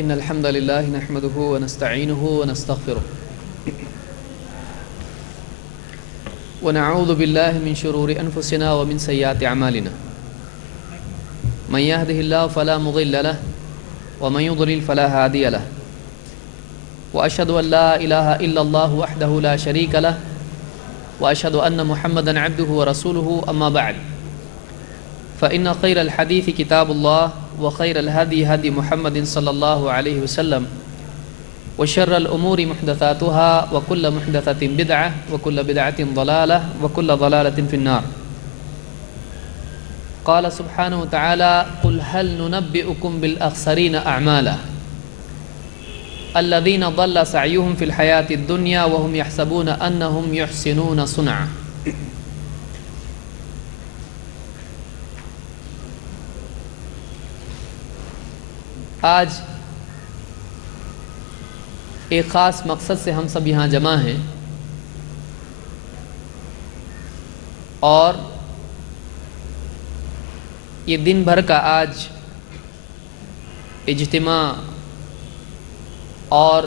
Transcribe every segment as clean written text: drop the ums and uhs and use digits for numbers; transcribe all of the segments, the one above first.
إن الحمد لله نحمده ونستعينه ونستغفره ونعوذ بالله من شرور أنفسنا ومن سيئات أعمالنا من يهده الله فلا مضل له ومن يضلل فلا هادي له وأشهد أن لا إله إلا الله وحده لا شريك له وأشهد أن محمدًا عبده ورسوله أما بعد فإن خير الحديث كتاب الله وخير الهدي هدي محمد صلى الله عليه وسلم وشر الأمور محدثاتها وكل محدثة بدعة وكل بدعة ضلالة وكل ضلالة في النار. قال سبحانه وتعالى قل هل ننبئكم بالأخسرين أعمالا الذين ضل سعيهم في الحياة الدنيا وهم يحسبون أنهم يحسنون صنعا. آج ایک خاص مقصد سے ہم سب یہاں جمع ہیں اور یہ دن بھر کا آج اجتماع اور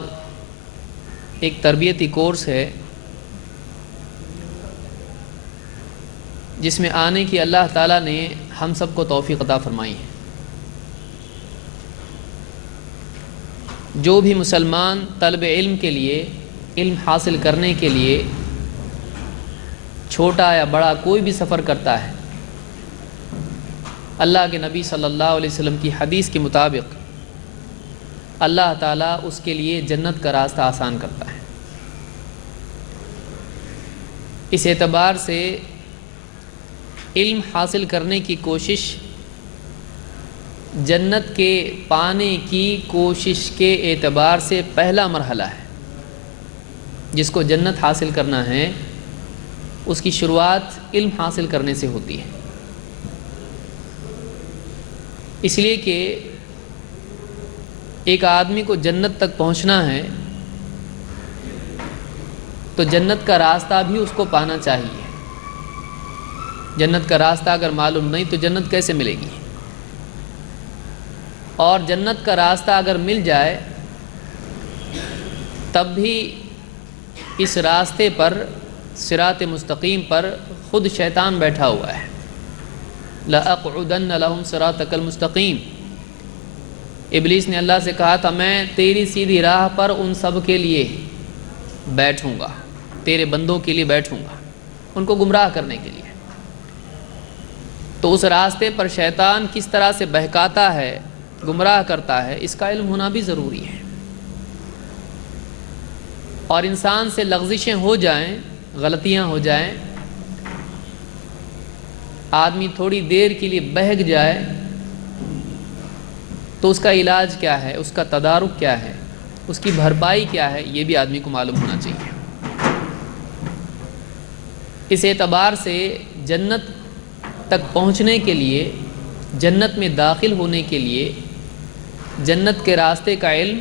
ایک تربیتی کورس ہے جس میں آنے کی اللہ تعالیٰ نے ہم سب کو توفیق عطا فرمائی ہے. جو بھی مسلمان طلب علم کے لیے علم حاصل کرنے کے لیے چھوٹا یا بڑا کوئی بھی سفر کرتا ہے، اللہ کے نبی صلی اللہ علیہ وسلم کی حدیث کے مطابق اللہ تعالیٰ اس کے لیے جنت کا راستہ آسان کرتا ہے. اس اعتبار سے علم حاصل کرنے کی کوشش جنت کے پانے کی کوشش کے اعتبار سے پہلا مرحلہ ہے. جس کو جنت حاصل کرنا ہے اس کی شروعات علم حاصل کرنے سے ہوتی ہے. اس لیے کہ ایک آدمی کو جنت تک پہنچنا ہے تو جنت کا راستہ بھی اس کو پانا چاہیے. جنت کا راستہ اگر معلوم نہیں تو جنت کیسے ملے گی؟ اور جنت کا راستہ اگر مل جائے تب بھی اس راستے پر صراط مستقیم پر خود شیطان بیٹھا ہوا ہے. لَأَقْعُدَنَّ لَهُمْ صِرَاطَكَ الْمُسْتَقِيمَ. ابلیس نے اللہ سے کہا تھا میں تیری سیدھی راہ پر ان سب کے لیے بیٹھوں گا، تیرے بندوں کے لیے بیٹھوں گا، ان کو گمراہ کرنے کے لیے. تو اس راستے پر شیطان کس طرح سے بہکاتا ہے، گمراہ کرتا ہے، اس کا علم ہونا بھی ضروری ہے. اور انسان سے لغزشیں ہو جائیں، غلطیاں ہو جائیں، آدمی تھوڑی دیر کے لیے بہک جائے تو اس کا علاج کیا ہے، اس کا تدارک کیا ہے، اس کی بھرپائی کیا ہے، یہ بھی آدمی کو معلوم ہونا چاہیے. اس اعتبار سے جنت تک پہنچنے کے لیے، جنت میں داخل ہونے کے لیے جنت کے راستے کا علم،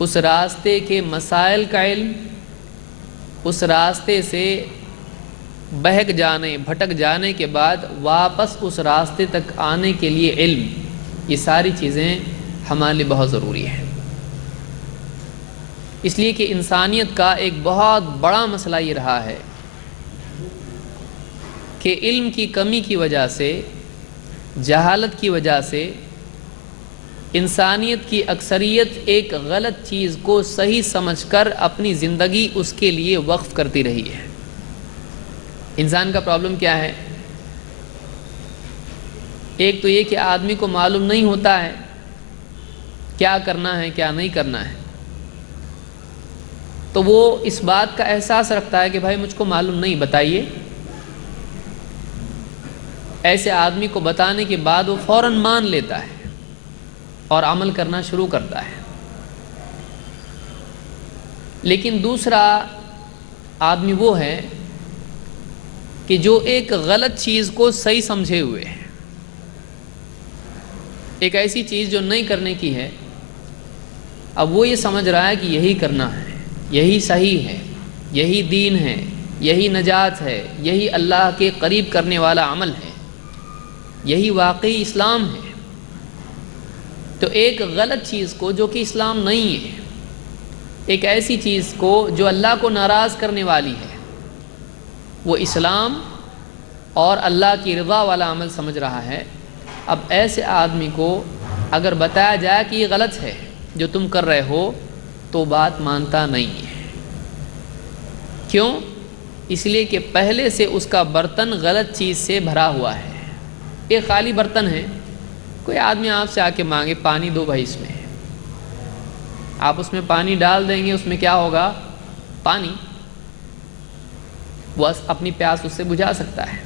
اس راستے کے مسائل کا علم، اس راستے سے بہک جانے بھٹک جانے کے بعد واپس اس راستے تک آنے کے لیے علم، یہ ساری چیزیں ہمارے لیے بہت ضروری ہیں. اس لیے کہ انسانیت کا ایک بہت بڑا مسئلہ یہ رہا ہے کہ علم کی کمی کی وجہ سے، جہالت کی وجہ سے انسانیت کی اکثریت ایک غلط چیز کو صحیح سمجھ کر اپنی زندگی اس کے لیے وقف کرتی رہی ہے. انسان کا پرابلم کیا ہے؟ ایک تو یہ کہ آدمی کو معلوم نہیں ہوتا ہے کیا کرنا ہے کیا نہیں کرنا ہے، تو وہ اس بات کا احساس رکھتا ہے کہ بھائی مجھ کو معلوم نہیں، بتائیے. ایسے آدمی کو بتانے کے بعد وہ فوراً مان لیتا ہے اور عمل کرنا شروع کرتا ہے. لیکن دوسرا آدمی وہ ہے کہ جو ایک غلط چیز کو صحیح سمجھے ہوئے ہے، ایک ایسی چیز جو نہیں کرنے کی ہے، اب وہ یہ سمجھ رہا ہے کہ یہی کرنا ہے، یہی صحیح ہے، یہی دین ہے، یہی نجات ہے، یہی اللہ کے قریب کرنے والا عمل ہے، یہی واقعی اسلام ہے. تو ایک غلط چیز کو جو کہ اسلام نہیں ہے، ایک ایسی چیز کو جو اللہ کو ناراض کرنے والی ہے، وہ اسلام اور اللہ کی رضا والا عمل سمجھ رہا ہے، اب ایسے آدمی کو اگر بتایا جائے کہ یہ غلط ہے جو تم کر رہے ہو تو بات مانتا نہیں ہے۔ کیوں؟ اس لیے کہ پہلے سے اس کا برتن غلط چیز سے بھرا ہوا ہے۔ ایک خالی برتن ہے، کوئی آدمی آپ سے آ کے مانگے پانی دو بھائی اس میں، آپ اس میں پانی ڈال دیں گے، اس میں کیا ہوگا؟ پانی، وہ اپنی پیاس اس سے بجھا سکتا ہے۔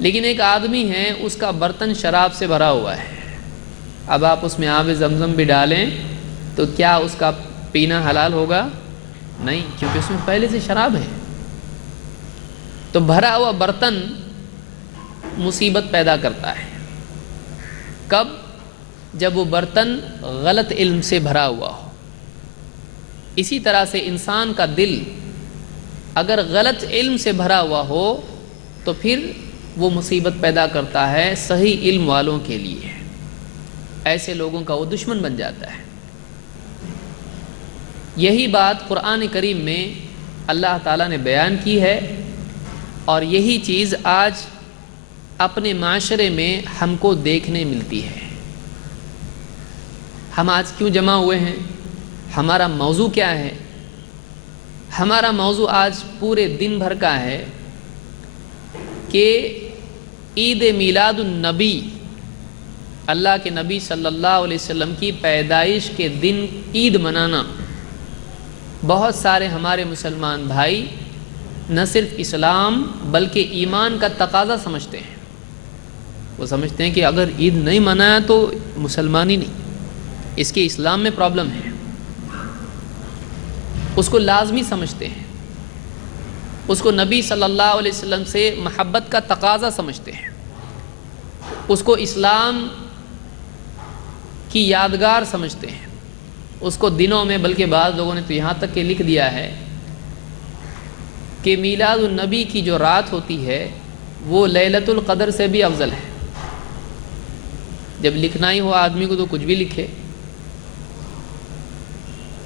لیکن ایک آدمی ہے، اس کا برتن شراب سے بھرا ہوا ہے، اب آپ اس میں آب زمزم بھی ڈالیں تو کیا اس کا پینا حلال ہوگا؟ نہیں، کیونکہ اس میں پہلے سے شراب ہے۔ تو بھرا ہوا برتن مصیبت پیدا کرتا ہے۔ کب؟ جب وہ برتن غلط علم سے بھرا ہوا ہو۔ اسی طرح سے انسان کا دل اگر غلط علم سے بھرا ہوا ہو تو پھر وہ مصیبت پیدا کرتا ہے صحیح علم والوں کے لیے، ایسے لوگوں کا وہ دشمن بن جاتا ہے۔ یہی بات قرآن کریم میں اللہ تعالیٰ نے بیان کی ہے، اور یہی چیز آج اپنے معاشرے میں ہم کو دیکھنے ملتی ہے۔ ہم آج کیوں جمع ہوئے ہیں؟ ہمارا موضوع کیا ہے؟ ہمارا موضوع آج پورے دن بھر کا ہے کہ عید میلاد النبی، اللہ کے نبی صلی اللہ علیہ وسلم کی پیدائش کے دن عید منانا بہت سارے ہمارے مسلمان بھائی نہ صرف اسلام بلکہ ایمان کا تقاضا سمجھتے ہیں۔ وہ سمجھتے ہیں کہ اگر عید نہیں منایا تو مسلمان ہی نہیں، اس کے اسلام میں پرابلم ہے، اس کو لازمی سمجھتے ہیں، اس کو نبی صلی اللہ علیہ وسلم سے محبت کا تقاضا سمجھتے ہیں، اس کو اسلام کی یادگار سمجھتے ہیں، اس کو دنوں میں، بلکہ بعض لوگوں نے تو یہاں تک کہ لکھ دیا ہے کہ میلاد النبی کی جو رات ہوتی ہے وہ لیلۃ القدر سے بھی افضل ہے۔ جب لکھنا ہی ہو آدمی کو تو کچھ بھی لکھے۔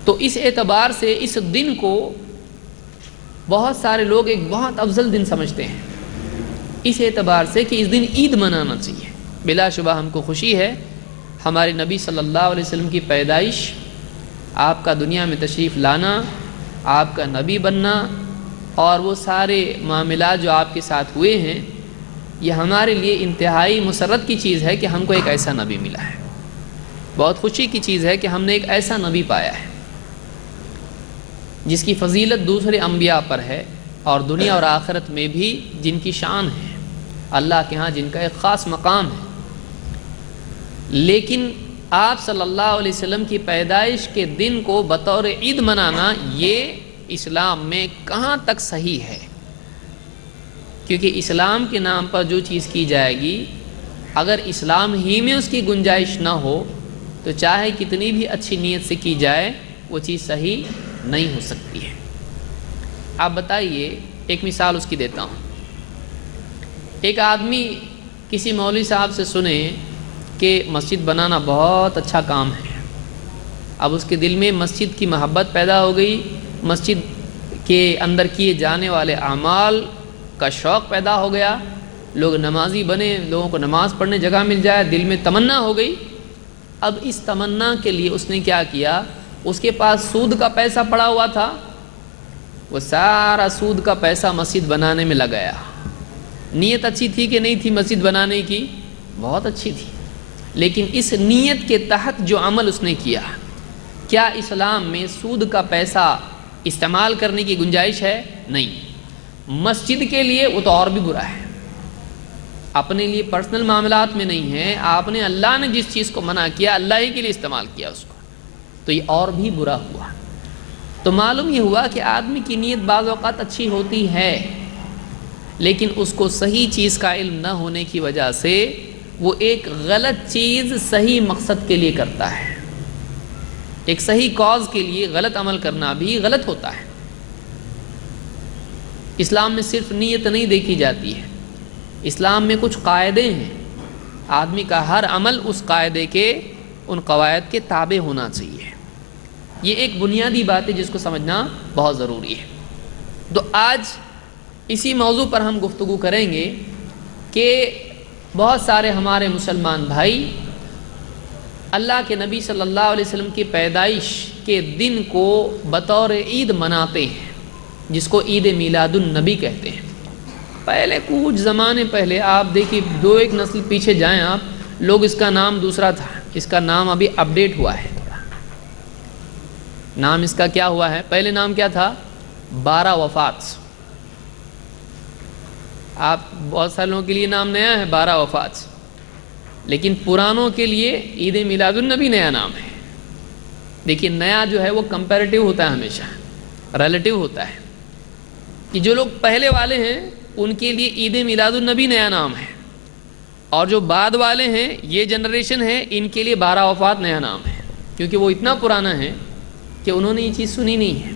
تو اس اعتبار سے اس دن کو بہت سارے لوگ ایک بہت افضل دن سمجھتے ہیں، اس اعتبار سے کہ اس دن عید منانا چاہیے۔ بلا شبہ ہم کو خوشی ہے، ہمارے نبی صلی اللہ علیہ وسلم کی پیدائش، آپ کا دنیا میں تشریف لانا، آپ کا نبی بننا، اور وہ سارے معاملات جو آپ کے ساتھ ہوئے ہیں، یہ ہمارے لیے انتہائی مسرت کی چیز ہے کہ ہم کو ایک ایسا نبی ملا ہے۔ بہت خوشی کی چیز ہے کہ ہم نے ایک ایسا نبی پایا ہے جس کی فضیلت دوسرے انبیاء پر ہے، اور دنیا اور آخرت میں بھی جن کی شان ہے، اللہ کے ہاں جن کا ایک خاص مقام ہے۔ لیکن آپ صلی اللہ علیہ وسلم کی پیدائش کے دن کو بطور عید منانا، یہ اسلام میں کہاں تک صحیح ہے؟ کیونکہ اسلام کے نام پر جو چیز کی جائے گی، اگر اسلام ہی میں اس کی گنجائش نہ ہو تو چاہے کتنی بھی اچھی نیت سے کی جائے وہ چیز صحیح نہیں ہو سکتی ہے۔ آپ بتائیے، ایک مثال اس کی دیتا ہوں۔ ایک آدمی کسی مولوی صاحب سے سنے کہ مسجد بنانا بہت اچھا کام ہے، اب اس کے دل میں مسجد کی محبت پیدا ہو گئی، مسجد کے اندر کیے جانے والے اعمال کا شوق پیدا ہو گیا، لوگ نمازی بنے، لوگوں کو نماز پڑھنے جگہ مل جائے، دل میں تمنا ہو گئی۔ اب اس تمنا کے لیے اس نے کیا کیا؟ اس کے پاس سود کا پیسہ پڑا ہوا تھا، وہ سارا سود کا پیسہ مسجد بنانے میں لگایا۔ نیت اچھی تھی کہ نہیں تھی مسجد بنانے کی؟ بہت اچھی تھی، لیکن اس نیت کے تحت جو عمل اس نے کیا، کیا اسلام میں سود کا پیسہ استعمال کرنے کی گنجائش ہے؟ نہیں۔ مسجد کے لیے وہ تو اور بھی برا ہے، اپنے لیے پرسنل معاملات میں نہیں ہے، آپ نے اللہ نے جس چیز کو منع کیا اللہ ہی کے لیے استعمال کیا اس کو، تو یہ اور بھی برا ہوا۔ تو معلوم یہ ہوا کہ آدمی کی نیت بعض اوقات اچھی ہوتی ہے، لیکن اس کو صحیح چیز کا علم نہ ہونے کی وجہ سے وہ ایک غلط چیز صحیح مقصد کے لیے کرتا ہے۔ ایک صحیح کاز کے لیے غلط عمل کرنا بھی غلط ہوتا ہے۔ اسلام میں صرف نیت نہیں دیکھی جاتی ہے، اسلام میں کچھ قاعدے ہیں، آدمی کا ہر عمل اس قاعدے کے، ان قواعد کے تابع ہونا چاہیے۔ یہ ایک بنیادی بات ہے جس کو سمجھنا بہت ضروری ہے۔ تو آج اسی موضوع پر ہم گفتگو کریں گے کہ بہت سارے ہمارے مسلمان بھائی اللہ کے نبی صلی اللہ علیہ وسلم کی پیدائش کے دن کو بطور عید مناتے ہیں، جس کو عید میلاد النبی کہتے ہیں۔ پہلے کچھ زمانے پہلے آپ دیکھیے، دو ایک نسل پیچھے جائیں آپ، لوگ اس کا نام دوسرا تھا، اس کا نام ابھی اپڈیٹ ہوا ہے۔ نام اس کا کیا ہوا ہے؟ پہلے نام کیا تھا؟ 12 وفات۔ آپ بہت سارے لوگوں کے لیے نام نیا ہے 12 وفات، لیکن پرانوں کے لیے عید میلاد النبی نیا نام ہے۔ دیکھیے نیا جو ہے وہ کمپیریٹیو ہوتا ہے، ہمیشہ ریلیٹیو ہوتا ہے، کہ جو لوگ پہلے والے ہیں ان کے لیے عید میلاد النبی نیا نام ہے، اور جو بعد والے ہیں، یہ جنریشن ہے، ان کے لیے 12 وفات نیا نام ہے، کیونکہ وہ اتنا پرانا ہے کہ انہوں نے یہ چیز سنی نہیں ہے۔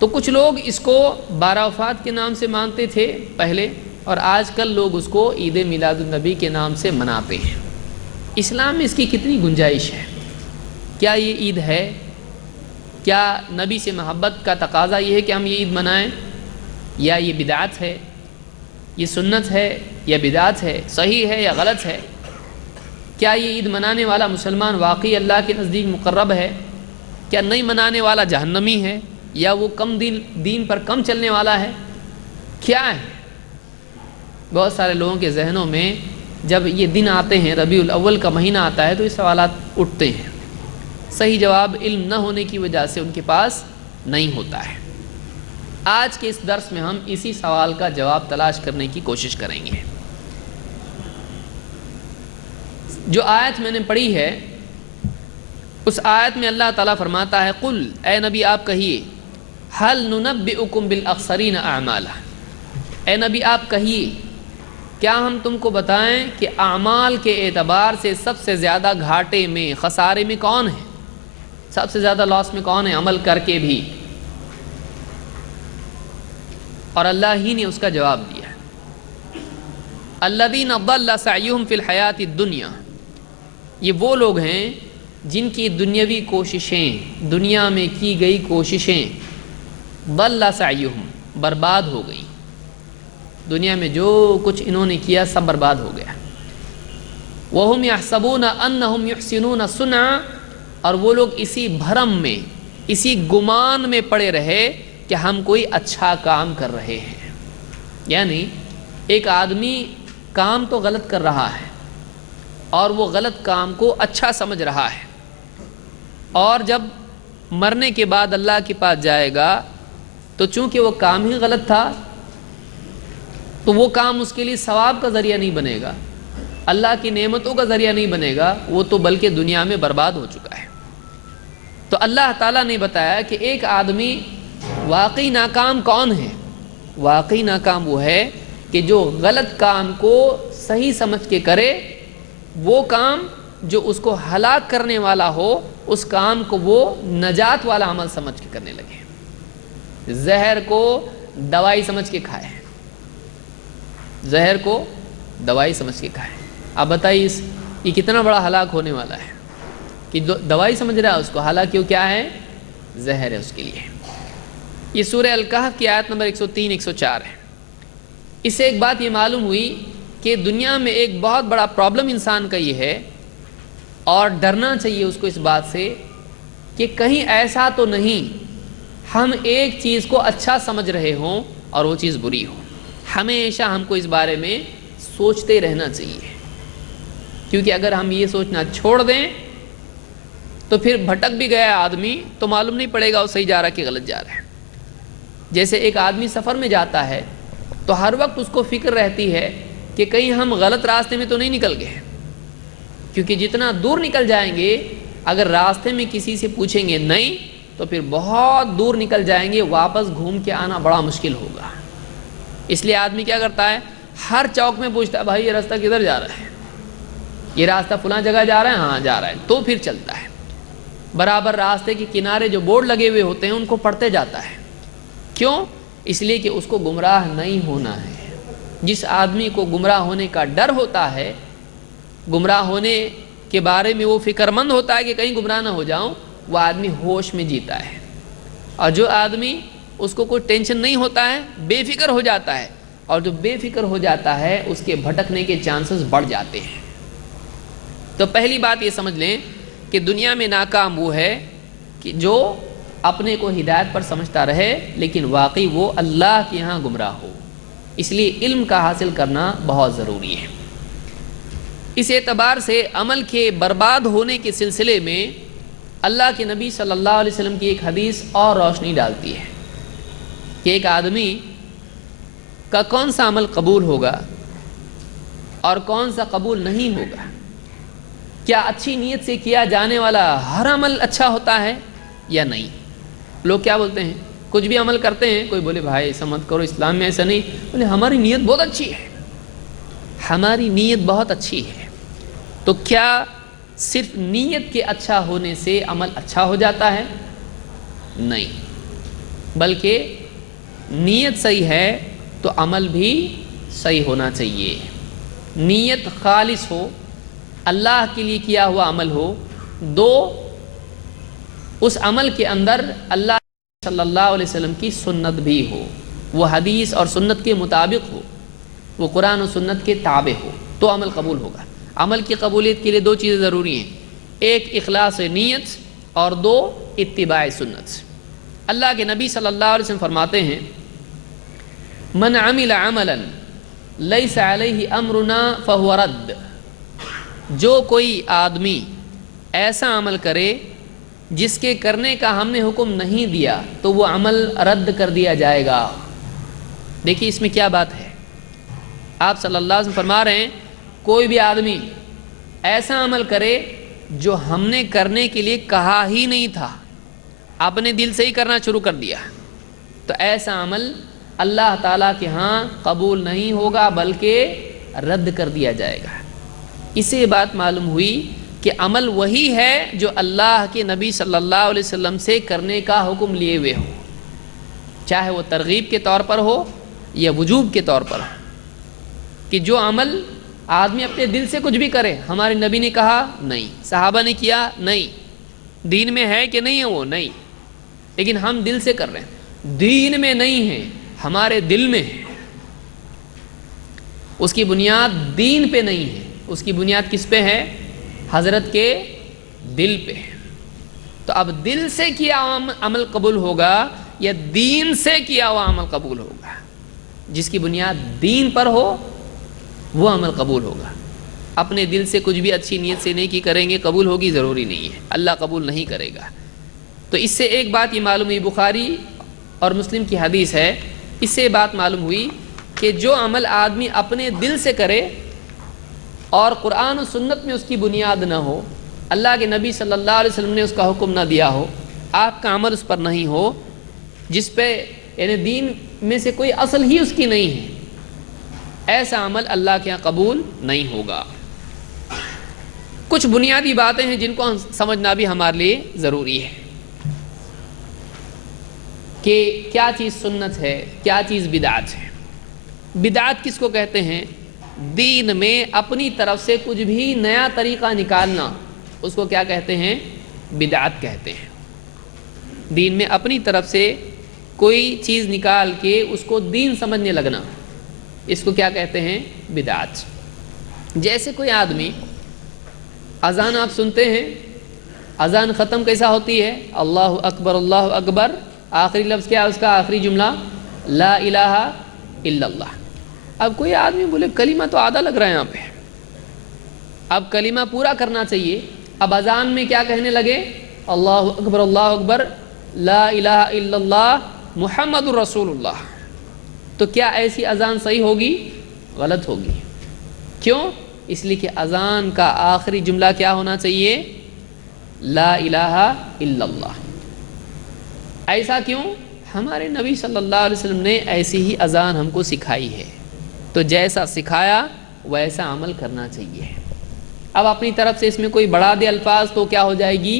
تو کچھ لوگ اس کو 12 وفات کے نام سے مانتے تھے پہلے، اور آج کل لوگ اس کو عید میلاد النبی کے نام سے مناتے ہیں۔ اسلام میں اس کی کتنی گنجائش ہے؟ کیا یہ عید ہے؟ کیا نبی سے محبت کا تقاضا یہ ہے کہ ہم یہ عید منائیں، یا یہ بدعت ہے؟ یہ سنت ہے یا بدعت ہے؟ صحیح ہے یا غلط ہے؟ کیا یہ عید منانے والا مسلمان واقعی اللہ کے نزدیک مقرب ہے؟ کیا نہیں منانے والا جہنمی ہے، یا وہ کم دین پر کم چلنے والا ہے؟ کیا ہے؟ بہت سارے لوگوں کے ذہنوں میں جب یہ دن آتے ہیں، ربیع الاول کا مہینہ آتا ہے، تو یہ سوالات اٹھتے ہیں۔ صحیح جواب علم نہ ہونے کی وجہ سے ان کے پاس نہیں ہوتا ہے۔ آج کے اس درس میں ہم اسی سوال کا جواب تلاش کرنے کی کوشش کریں گے۔ جو آیت میں نے پڑھی ہے، اس آیت میں اللہ تعالیٰ فرماتا ہے، قل، اے نبی آپ کہیے، هل ننبئکم بالاخسرین اعمالا، اے نبی آپ کہیے، کیا ہم تم کو بتائیں کہ اعمال کے اعتبار سے سب سے زیادہ گھاٹے میں، خسارے میں کون ہے؟ سب سے زیادہ لاس میں کون ہے عمل کر کے بھی؟ اور اللہ ہی نے اس کا جواب دیا، الذین ضل سعیہم فی الحیات الدنیا، یہ وہ لوگ ہیں جن کی دنیاوی کوششیں، دنیا میں کی گئی کوششیں، ضل سعیہم، برباد ہو گئی، دنیا میں جو کچھ انہوں نے کیا سب برباد ہو گیا۔ وَهُمْ يَحْسَبُونَ أَنَّهُمْ يُحْسِنُونَ صُنْعًا، اور وہ لوگ اسی بھرم میں، اسی گمان میں پڑے رہے کہ ہم کوئی اچھا کام کر رہے ہیں۔ یعنی ایک آدمی کام تو غلط کر رہا ہے، اور وہ غلط کام کو اچھا سمجھ رہا ہے، اور جب مرنے کے بعد اللہ کے پاس جائے گا تو چونکہ وہ کام ہی غلط تھا، تو وہ کام اس کے لیے ثواب کا ذریعہ نہیں بنے گا، اللہ کی نعمتوں کا ذریعہ نہیں بنے گا، وہ تو بلکہ دنیا میں برباد ہو چکا ہے۔ تو اللہ تعالیٰ نے بتایا کہ ایک آدمی واقعی ناکام کون ہے؟ واقعی ناکام وہ ہے کہ جو غلط کام کو صحیح سمجھ کے کرے، وہ کام جو اس کو ہلاک کرنے والا ہو، اس کام کو وہ نجات والا عمل سمجھ کے کرنے لگے۔ زہر کو دوائی سمجھ کے کھائے، زہر کو دوائی سمجھ کے کھائے۔ آپ بتائیے یہ کتنا بڑا ہلاک ہونے والا ہے کہ دوائی سمجھ رہا ہے اس کو، حالانکہ وہ کیا ہے؟ زہر ہے اس کے لیے۔ یہ سورہ الکہف کی آیت نمبر 103 104 ہے۔ اس سے ایک بات یہ معلوم ہوئی کہ دنیا میں ایک بہت بڑا پرابلم انسان کا یہ ہے، اور ڈرنا چاہیے اس کو اس بات سے کہ کہیں ایسا تو نہیں ہم ایک چیز کو اچھا سمجھ رہے ہوں اور وہ چیز بری ہو۔ ہمیشہ ہم کو اس بارے میں سوچتے رہنا چاہیے، کیونکہ اگر ہم یہ سوچنا چھوڑ دیں تو پھر بھٹک بھی گیا آدمی تو معلوم نہیں پڑے گا وہ صحیح جا رہا کہ غلط جا رہا ہے۔ جیسے ایک آدمی سفر میں جاتا ہے تو ہر وقت اس کو فکر رہتی ہے کہ کہیں ہم غلط راستے میں تو نہیں نکل گئے، کیونکہ جتنا دور نکل جائیں گے، اگر راستے میں کسی سے پوچھیں گے نہیں تو پھر بہت دور نکل جائیں گے، واپس گھوم کے آنا بڑا مشکل ہوگا۔ اس لیے آدمی کیا کرتا ہے؟ ہر چوک میں پوچھتا ہے، بھائی یہ راستہ کدھر جا رہا ہے؟ یہ راستہ فلاں جگہ جا رہا ہے؟ ہاں جا رہا ہے، تو پھر چلتا ہے۔ برابر راستے کے کنارے جو بورڈ لگے ہوئے ہوتے ہیں ان کو پڑھتے جاتا ہے۔ کیوں؟ اس لیے کہ اس کو گمراہ نہیں ہونا ہے۔ جس آدمی کو گمراہ ہونے کا ڈر ہوتا ہے، گمراہ ہونے کے بارے میں وہ فکر مند ہوتا ہے کہ کہیں گمراہ نہ ہو جاؤں، وہ آدمی ہوش میں جیتا ہے۔ اور جو آدمی اس کو کوئی ٹینشن نہیں ہوتا ہے، بے فکر ہو جاتا ہے، اور جو بے فکر ہو جاتا ہے اس کے بھٹکنے کے چانسز بڑھ جاتے ہیں۔ تو پہلی بات یہ سمجھ لیں کہ دنیا میں ناکام وہ ہے کہ جو اپنے کو ہدایت پر سمجھتا رہے لیکن واقعی وہ اللہ کے ہاں گمراہ ہو۔ اس لیے علم کا حاصل کرنا بہت ضروری ہے۔ اس اعتبار سے عمل کے برباد ہونے کے سلسلے میں اللہ کے نبی صلی اللہ علیہ وسلم کی ایک حدیث اور روشنی ڈالتی ہے کہ ایک آدمی کا کون سا عمل قبول ہوگا اور کون سا قبول نہیں ہوگا۔ کیا اچھی نیت سے کیا جانے والا ہر عمل اچھا ہوتا ہے یا نہیں؟ لوگ کیا بولتے ہیں، کچھ بھی عمل کرتے ہیں، کوئی بولے بھائی ایسا مت کرو، اسلام میں ایسا نہیں، بولے ہماری نیت بہت اچھی ہے، ہماری نیت بہت اچھی ہے۔ تو کیا صرف نیت کے اچھا ہونے سے عمل اچھا ہو جاتا ہے؟ نہیں، بلکہ نیت صحیح ہے تو عمل بھی صحیح ہونا چاہیے۔ نیت خالص ہو، اللہ کے لیے کیا ہوا عمل ہو، دو اس عمل کے اندر اللہ صلی اللہ علیہ وسلم کی سنت بھی ہو، وہ حدیث اور سنت کے مطابق ہو، وہ قرآن و سنت کے تابع ہو، تو عمل قبول ہوگا۔ عمل کی قبولیت کے لیے دو چیزیں ضروری ہیں، ایک اخلاص نیت اور دو اتباع سنت۔ اللہ کے نبی صلی اللہ علیہ وسلم فرماتے ہیں من عمل عملا لیس علیہ امرنا فہو رد، جو کوئی آدمی ایسا عمل کرے جس کے کرنے کا ہم نے حکم نہیں دیا تو وہ عمل رد کر دیا جائے گا۔ دیکھیے اس میں کیا بات ہے، آپ صلی اللہ علیہ وسلم فرما رہے ہیں کوئی بھی آدمی ایسا عمل کرے جو ہم نے کرنے کے لیے کہا ہی نہیں تھا، اپنے دل سے ہی کرنا شروع کر دیا، تو ایسا عمل اللہ تعالیٰ کے ہاں قبول نہیں ہوگا بلکہ رد کر دیا جائے گا۔ اس سے یہ بات معلوم ہوئی کہ عمل وہی ہے جو اللہ کے نبی صلی اللہ علیہ وسلم سے کرنے کا حکم لیے ہوئے ہو، چاہے وہ ترغیب کے طور پر ہو یا وجوب کے طور پر ہو، کہ جو عمل آدمی اپنے دل سے کچھ بھی کرے، ہمارے نبی نے کہا نہیں، صحابہ نے کیا نہیں، دین میں ہے کہ نہیں ہے وہ نہیں، لیکن ہم دل سے کر رہے ہیں، دین میں نہیں ہے ہمارے دل میں ہے، اس کی بنیاد دین پہ نہیں ہے، اس کی بنیاد کس پہ ہے؟ حضرت کے دل پہ۔ تو اب دل سے کیا ہوا عمل قبول ہوگا یا دین سے کیا ہوا عمل قبول ہوگا؟ جس کی بنیاد دین پر ہو وہ عمل قبول ہوگا۔ اپنے دل سے کچھ بھی اچھی نیت سے نیکی کریں گے قبول ہوگی ضروری نہیں ہے، اللہ قبول نہیں کرے گا۔ تو اس سے ایک بات یہ معلوم ہوئی، بخاری اور مسلم کی حدیث ہے، اس سے بات معلوم ہوئی کہ جو عمل آدمی اپنے دل سے کرے اور قرآن و سنت میں اس کی بنیاد نہ ہو، اللہ کے نبی صلی اللہ علیہ وسلم نے اس کا حکم نہ دیا ہو، آپ کا عمل اس پر نہیں ہو، جس پہ یعنی دین میں سے کوئی اصل ہی اس کی نہیں ہے، ایسا عمل اللہ کے یہاں قبول نہیں ہوگا۔ کچھ بنیادی باتیں ہیں جن کو سمجھنا بھی ہمارے لیے ضروری ہے کہ کیا چیز سنت ہے، کیا چیز بدعت ہے۔ بدعت کس کو کہتے ہیں؟ دین میں اپنی طرف سے کچھ بھی نیا طریقہ نکالنا، اس کو کیا کہتے ہیں؟ بدعت کہتے ہیں۔ دین میں اپنی طرف سے کوئی چیز نکال کے اس کو دین سمجھنے لگنا، اس کو کیا کہتے ہیں؟ بدعت۔ جیسے کوئی آدمی اذان آپ سنتے ہیں، اذان ختم کیسا ہوتی ہے؟ اللہ اکبر اللہ اکبر، آخری لفظ کیا اس کا؟ آخری جملہ لا الہ الا اللہ۔ اب کوئی آدمی بولے کلمہ تو آدھا لگ رہا ہے یہاں پہ، اب کلمہ پورا کرنا چاہیے، اب اذان میں کیا کہنے لگے؟ اللہ اکبر لا الہ الا اللہ محمد الرسول اللہ۔ تو کیا ایسی اذان صحیح ہوگی؟ غلط ہوگی۔ کیوں؟ اس لیے کہ اذان کا آخری جملہ کیا ہونا چاہیے؟ لا الہ الا اللہ۔ ایسا کیوں؟ ہمارے نبی صلی اللہ علیہ وسلم نے ایسی ہی اذان ہم کو سکھائی ہے، تو جیسا سکھایا ویسا عمل کرنا چاہیے۔ اب اپنی طرف سے اس میں کوئی بڑھا دے الفاظ تو کیا ہو جائے گی؟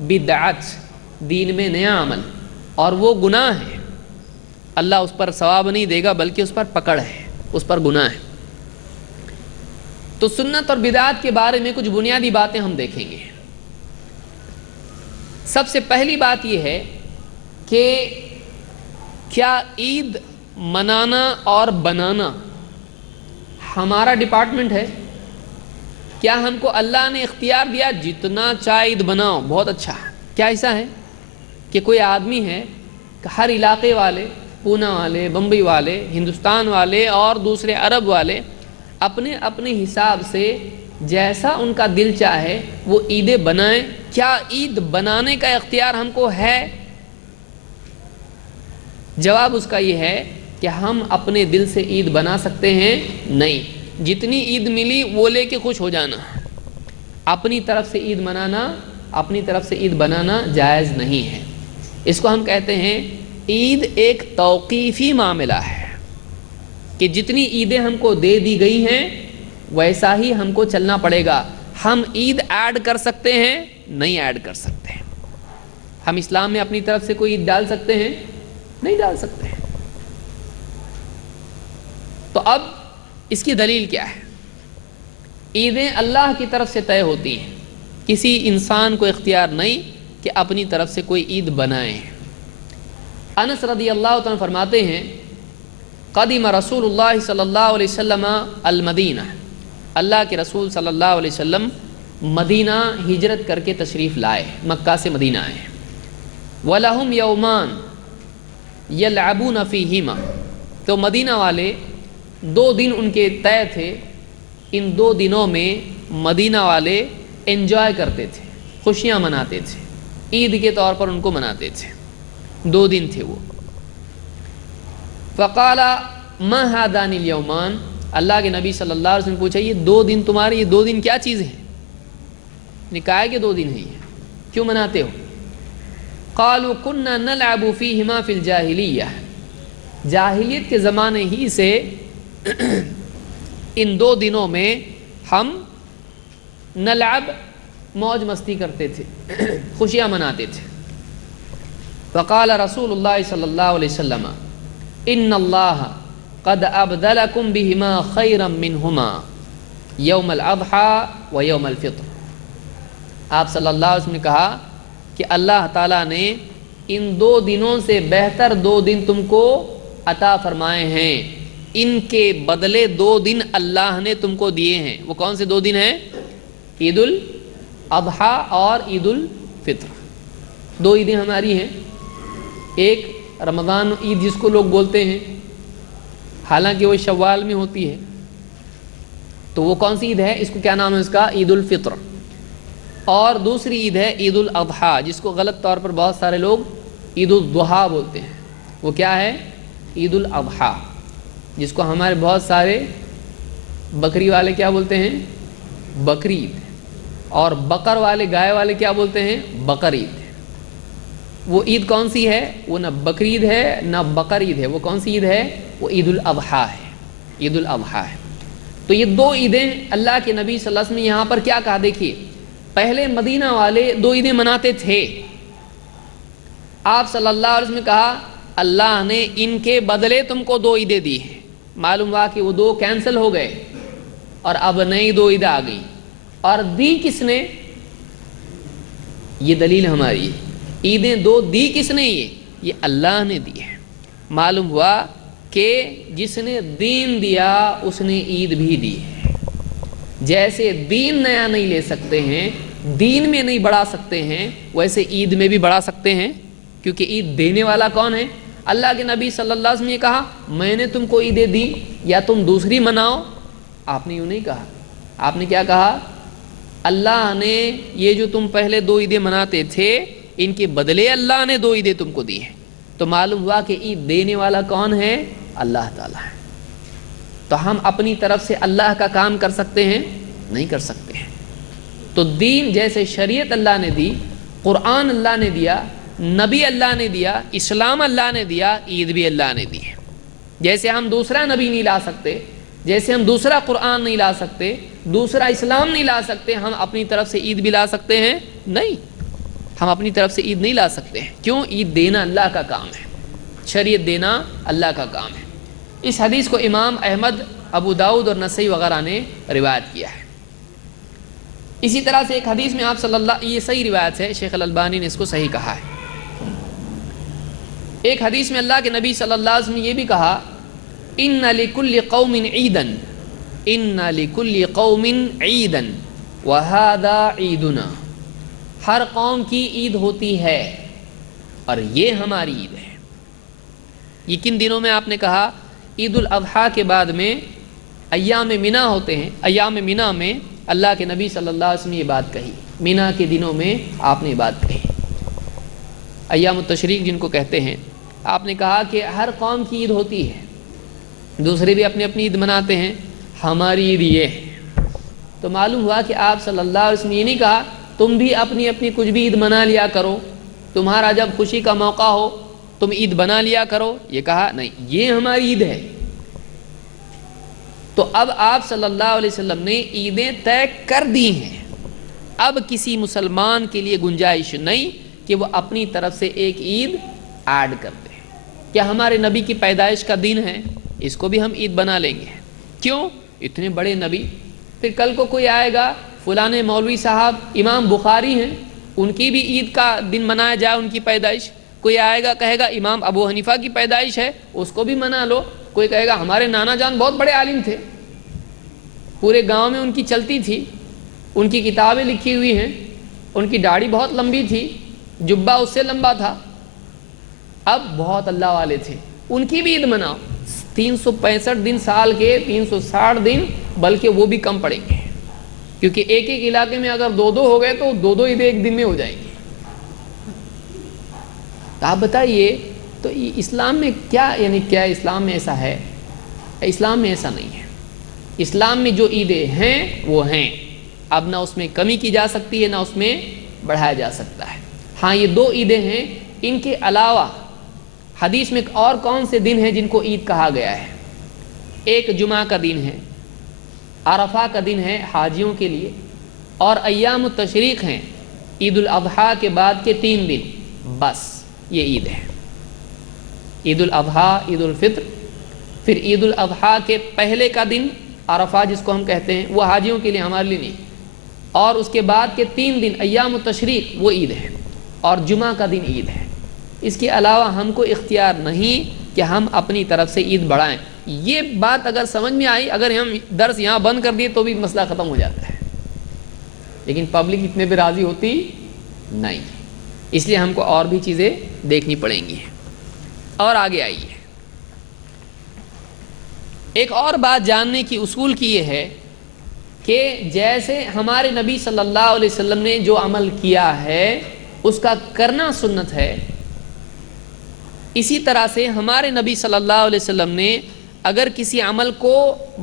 بدعت، دین میں نیا عمل، اور وہ گناہ ہے، اللہ اس پر ثواب نہیں دے گا بلکہ اس پر پکڑ ہے۔ اس پر گناہ ہے۔ تو سنت اور بدعات کے بارے میں کچھ بنیادی باتیں ہم دیکھیں گے۔ سب سے پہلی بات یہ ہے کہ کیا عید منانا اور بنانا ہمارا ڈپارٹمنٹ ہے؟ کیا ہم کو اللہ نے اختیار دیا جتنا چاہے عید بناؤ، بہت اچھا ہے؟ کیا ایسا ہے کہ کوئی آدمی ہے کہ ہر علاقے والے، پونا والے، بمبئی والے، ہندوستان والے اور دوسرے عرب والے اپنے اپنے حساب سے جیسا ان کا دل چاہے وہ عیدیں بنائیں؟ کیا عید بنانے کا اختیار ہم کو ہے؟ جواب اس کا یہ ہے کہ ہم اپنے دل سے عید بنا سکتے ہیں؟ نہیں۔ جتنی عید ملی وہ لے کے خوش ہو جانا، اپنی طرف سے عید منانا، اپنی طرف سے عید بنانا جائز نہیں ہے۔ اس کو ہم کہتے ہیں عید ایک توقیفی معاملہ ہے کہ جتنی عیدیں ہم کو دے دی گئی ہیں ویسا ہی ہم کو چلنا پڑے گا۔ ہم عید ایڈ کر سکتے ہیں؟ نہیں ایڈ کر سکتے ہیں۔ ہم اسلام میں اپنی طرف سے کوئی عید ڈال سکتے ہیں؟ نہیں ڈال سکتے ہیں۔ تو اب اس کی دلیل کیا ہے؟ عیدیں اللہ کی طرف سے طے ہوتی ہیں، کسی انسان کو اختیار نہیں کہ اپنی طرف سے کوئی عید بنائے۔ انس رضی اللہ تعالیٰ فرماتے ہیں قدم رسول اللہ صلی اللہ علیہ وسلم المدینہ، اللہ کے رسول صلی اللہ علیہ وسلم مدینہ ہجرت کر کے تشریف لائے، مکہ سے مدینہ آئے۔ وَلَهُمْ يَوْمَانِ يَلْعَبُونَ فِيهِمَا، تو مدینہ والے 2 دن ان کے طے تھے، ان 2 دنوں میں مدینہ والے انجوائے کرتے تھے، خوشیاں مناتے تھے، عید کے طور پر ان کو مناتے تھے۔ 2 دن تھے وہ۔ فقال ما هذان اليومان، اللہ کے نبی صلی اللہ علیہ وسلم نے پوچھا یہ 2 دن تمہارے، یہ 2 دن کیا چیز ہے؟ نے کہا کہ 2 دن ہیں، یہ کیوں مناتے ہو؟ قالوا كنا نلعب فيهما في الجاہلیہ، جاہلیت کے زمانے ہی سے ان 2 دنوں میں ہم نلعب موج مستی کرتے تھے، خوشیاں مناتے تھے۔ فقال رسول اللہ صلی اللہ علیہ وسلم ان اللہ قد ابدلکم بہما خیرا منہما یوم الاضحی و یوم الفطر، آپ صلی اللہ علیہ وسلم نے کہا کہ اللہ تعالیٰ نے ان 2 دنوں سے بہتر 2 دن تم کو عطا فرمائے ہیں، ان کے بدلے 2 دن اللہ نے تم کو دیے ہیں۔ وہ کون سے 2 دن ہیں؟ عید الاضحیٰ اور عید الفطر، 2 عیدیں ہماری ہیں۔ ایک رمضان عید جس کو لوگ بولتے ہیں، حالانکہ وہ شوال میں ہوتی ہے، تو وہ کون سی عید ہے؟ اس کو کیا نام ہے اس کا؟ عید الفطر۔ اور دوسری عید ہے عید الاضحیٰ، جس کو غلط طور پر بہت سارے لوگ عید الضحیٰ بولتے ہیں۔ وہ کیا ہے؟ عید الاضحیٰ، جس کو ہمارے بہت سارے بکری والے کیا بولتے ہیں؟ بکری عید، اور بقر والے، گائے والے کیا بولتے ہیں؟ بقر عید۔ وہ عید کون سی ہے؟ وہ نہ بکر عید ہے نہ بقر عید ہے، وہ کون سی عید ہے؟ وہ عید الاضحیٰ ہے، عید الاضحیٰ ہے۔ تو یہ 2 عیدیں اللہ کے نبی صلی اللہ علیہ وسلم نے یہاں پر کیا کہا؟ دیکھیے، پہلے مدینہ والے 2 عیدیں مناتے تھے، آپ صلی اللہ علیہ وسلم نے کہا اللہ نے ان کے بدلے تم کو 2 عیدیں دی ہیں۔ معلوم ہوا کہ وہ 2 کینسل ہو گئے اور اب نئی 2 عیدیں آ گئی، اور دی کس نے؟ یہ دلیل ہماری ہے، عیدیں 2 دی کس نے؟ یہ اللہ نے دی ہے۔ معلوم ہوا کہ جس نے دین دیا اس نے عید بھی دی ہے۔ جیسے دین نیا نہیں لے سکتے ہیں، دین میں نہیں بڑھا سکتے ہیں، ویسے عید میں بھی بڑھا سکتے ہیں، کیونکہ عید دینے والا کون ہے؟ اللہ کے نبی صلی اللہ علیہ وسلم نے کہا میں نے تم کو عیدیں دی یا تم دوسری مناؤ؟ آپ نے یوں نہیں کہا، آپ نے کیا کہا؟ اللہ نے یہ جو تم پہلے 2 عیدیں مناتے تھے ان کے بدلے اللہ نے 2 عیدیں تم کو دی ہیں۔ تو معلوم ہوا کہ عید دینے والا کون ہے؟ اللہ تعالیٰ ہے۔ تو ہم اپنی طرف سے اللہ کا کام کر سکتے ہیں؟ نہیں کر سکتے ہیں۔ تو دین جیسے شریعت اللہ نے دی، قرآن اللہ نے دیا، نبی اللہ نے دیا، اسلام اللہ نے دیا، عید بھی اللہ نے دی ہے۔ جیسے ہم دوسرا نبی نہیں لا سکتے، جیسے ہم دوسرا قرآن نہیں لا سکتے، دوسرا اسلام نہیں لا سکتے، ہم اپنی طرف سے عید بھی لا سکتے ہیں؟ نہیں، ہم اپنی طرف سے عید نہیں لا سکتے ہیں۔ کیوں؟ عید دینا اللہ کا کام ہے، شریعت دینا اللہ کا کام ہے۔ اس حدیث کو امام احمد، ابو داؤد اور نسائی وغیرہ نے روایت کیا ہے۔ اسی طرح سے ایک حدیث میں آپ صلی اللہ، یہ صحیح روایت ہے، شیخ الالبانی نے اس کو صحیح کہا ہے۔ ایک حدیث میں اللہ کے نبی صلی اللہ علیہ وسلم نے یہ بھی کہا، ان لکل قوم عیدا، ان لکل قوم عیدا وہذا عیدنا، ہر قوم کی عید ہوتی ہے اور یہ ہماری عید ہے۔ یہ کن دنوں میں آپ نے کہا؟ عید الاضحیٰ کے بعد میں ایام مینا ہوتے ہیں، ایام مینا میں اللہ کے نبی صلی اللہ علیہ وسلم نے یہ بات کہی، مینا کے دنوں میں آپ نے یہ بات کہی، ایام التشریق جن کو کہتے ہیں۔ آپ نے کہا کہ ہر قوم کی عید ہوتی ہے، دوسرے بھی اپنی اپنی عید مناتے ہیں، ہماری عید یہ ہے۔ تو معلوم ہوا کہ آپ صلی اللہ علیہ وسلم نے یہ نہیں کہا تم بھی اپنی اپنی کچھ بھی عید منا لیا کرو، تمہارا جب خوشی کا موقع ہو تم عید بنا لیا کرو، یہ کہا نہیں، یہ ہماری عید ہے۔ تو اب آپ صلی اللہ علیہ وسلم نے عیدیں طے کر دی ہیں، اب کسی مسلمان کے لیے گنجائش نہیں کہ وہ اپنی طرف سے ایک عید ایڈ کر دے۔ کیا ہمارے نبی کی پیدائش کا دن ہے، اس کو بھی ہم عید بنا لیں گے؟ کیوں؟ اتنے بڑے نبی۔ پھر کل کو کوئی آئے گا، فلانے مولوی صاحب امام بخاری ہیں، ان کی بھی عید کا دن منایا جائے، ان کی پیدائش۔ کوئی آئے گا کہے گا امام ابو حنیفہ کی پیدائش ہے، اس کو بھی منا لو۔ کوئی کہے گا ہمارے نانا جان بہت بڑے عالم تھے، پورے گاؤں میں ان کی چلتی تھی، ان کی کتابیں لکھی ہوئی ہیں، ان کی داڑھی بہت لمبی تھی، جبہ اس سے لمبا تھا، اب بہت اللہ والے تھے، ان کی بھی عید مناؤ۔ 365 دن سال کے 360 دن، بلکہ وہ بھی کم پڑیں گے، کیونکہ ایک ایک علاقے میں اگر دو ہو گئے تو دو عیدیں ایک دن میں ہو جائیں گی۔ آپ بتائیے تو اسلام میں کیا، یعنی کیا اسلام میں ایسا ہے؟ اسلام میں ایسا نہیں ہے۔ اسلام میں جو عیدیں ہیں وہ ہیں، اب نہ اس میں کمی کی جا سکتی ہے نہ اس میں بڑھایا جا سکتا ہے۔ ہاں یہ 2 عیدیں ہیں، ان کے علاوہ حدیث میں اور کون سے دن ہیں جن کو عید کہا گیا ہے؟ ایک جمعہ کا دن ہے، عرفہ کا دن ہے حاجیوں کے لیے، اور ایام التشریق ہیں، عید الاضحیٰ کے بعد کے 3 دن، بس یہ عید ہے۔ عید الاضحیٰ، عید الفطر، پھر عید الاضحیٰ کے پہلے کا دن عرفہ جس کو ہم کہتے ہیں، وہ حاجیوں کے لیے، ہمارے لیے نہیں، اور اس کے بعد کے 3 دن ایام التشریق وہ عید ہے، اور جمعہ کا دن عید ہے۔ اس کے علاوہ ہم کو اختیار نہیں کہ ہم اپنی طرف سے عید بڑھائیں۔ یہ بات اگر سمجھ میں آئی، اگر ہم درس یہاں بند کر دیے تو بھی مسئلہ ختم ہو جاتا ہے، لیکن پبلک اتنے بھی راضی ہوتی نہیں، اس لیے ہم کو اور بھی چیزیں دیکھنی پڑیں گی۔ اور آگے آئیے، ایک اور بات جاننے کی اصول کی یہ ہے کہ جیسے ہمارے نبی صلی اللہ علیہ وسلم نے جو عمل کیا ہے اس کا کرنا سنت ہے، اسی طرح سے ہمارے نبی صلی اللہ علیہ وسلم نے اگر کسی عمل کو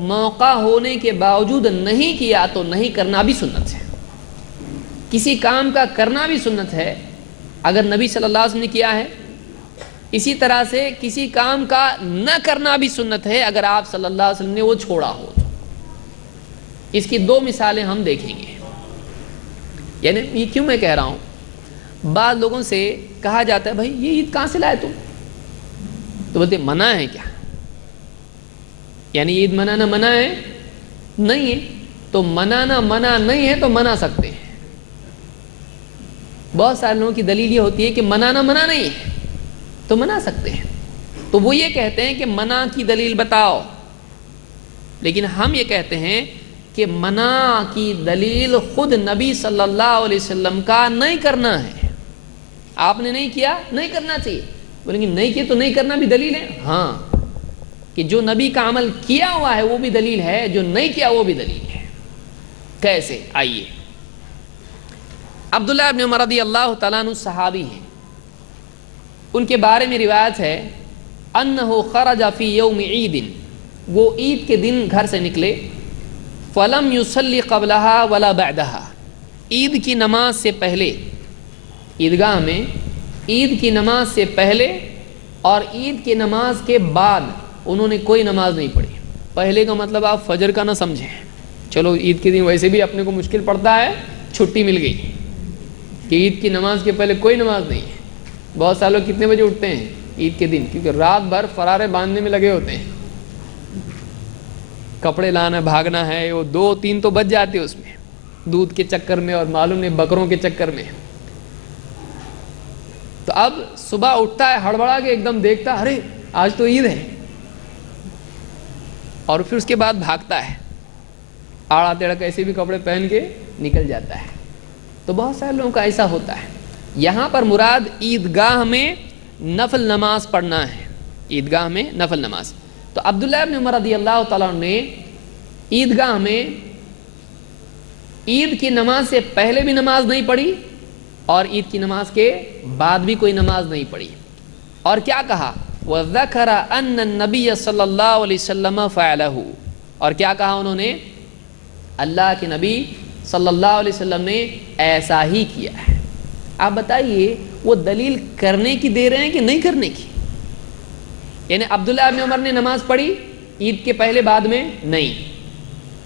موقع ہونے کے باوجود نہیں کیا تو نہیں کرنا بھی سنت ہے۔ کسی کام کا کرنا بھی سنت ہے اگر نبی صلی اللہ علیہ وسلم نے کیا ہے، اسی طرح سے کسی کام کا نہ کرنا بھی سنت ہے اگر آپ صلی اللہ علیہ وسلم نے وہ چھوڑا ہو تو۔ اس کی 2 مثالیں ہم دیکھیں گے۔ یعنی یہ کیوں میں کہہ رہا ہوں، بعض لوگوں سے کہا جاتا ہے بھائی یہ عید کہاں سے لائے تم؟ تو بولتے منع ہے کیا؟ یعنی عید منانا منع ہے؟ نہیں ہے، تو منانا منع نہیں ہے تو منا سکتے ہیں۔ بہت سارے لوگوں کی دلیل یہ ہوتی ہے کہ منانا منع نہیں ہے تو منا سکتے ہیں، تو وہ یہ کہتے ہیں کہ منع کی دلیل بتاؤ، لیکن ہم یہ کہتے ہیں کہ منع کی دلیل خود نبی صلی اللہ علیہ وسلم کا نہیں کرنا ہے۔ آپ نے نہیں کیا، نہیں کرنا چاہیے، بولیں گے نہیں کیا تو نہیں کرنا بھی دلیل ہے؟ ہاں، کہ جو نبی کا عمل کیا ہوا ہے وہ بھی دلیل ہے، جو نہیں کیا وہ بھی دلیل ہے۔ کیسے؟ آئیے، عبداللہ ابن عمر رضی اللہ تعالیٰ عنہ صحابی ہیں، ان کے بارے میں روایت ہے انہ خرج فی یوم عید، وہ عید کے دن گھر سے نکلے، فلم یصلی قبلہا ولا بعدہا، عید کی نماز سے پہلے، عیدگاہ میں عید کی نماز سے پہلے اور عید کی نماز کے بعد انہوں نے کوئی نماز نہیں پڑھی۔ پہلے کا مطلب آپ فجر کا نہ سمجھیں، چلو عید کے دن ویسے بھی اپنے کو مشکل پڑتا ہے، چھٹی مل گئی کہ عید کی نماز کے پہلے کوئی نماز نہیں ہے۔ بہت سارے لوگ کتنے بجے اٹھتے ہیں عید کے دن؟ کیونکہ رات بھر فرارے باندھنے میں لگے ہوتے ہیں، کپڑے لانا بھاگنا ہے، وہ 2-3 تو بج جاتے اس میں، دودھ کے چکر میں اور معلوم نہیں بکروں کے چکر میں. تو اب صبح اٹھتا ہے ہڑبڑا کے، ایک دم دیکھتا ارے آج تو عید ہے، اور پھر اس کے بعد بھاگتا ہے، آڑا تیڑا کیسے بھی کپڑے پہن کے نکل جاتا ہے. تو بہت سارے لوگوں کا ایسا ہوتا ہے. یہاں پر مراد عیدگاہ میں نفل نماز پڑھنا ہے، عیدگاہ میں نفل نماز. تو عبداللہ ابن عمر رضی اللہ تعالیٰ عنہ نے عیدگاہ میں عید کی نماز سے پہلے بھی نماز نہیں پڑھی اور عید کی نماز کے بعد بھی کوئی نماز نہیں پڑھی. اور کیا کہا؟ وَذَكَرَ أَنَّ النَّبِيَّ صلی اللہ علیہ وسلم فَعَلَهُ. اور کیا کہا انہوں نے؟ اللہ کے نبی صلی اللہ علیہ وسلم نے ایسا ہی کیا ہے. آپ بتائیے وہ دلیل کرنے کی دے رہے ہیں کہ نہیں کرنے کی؟ یعنی عبداللہ ابن عمر نے نماز پڑھی عید کے پہلے بعد میں نہیں،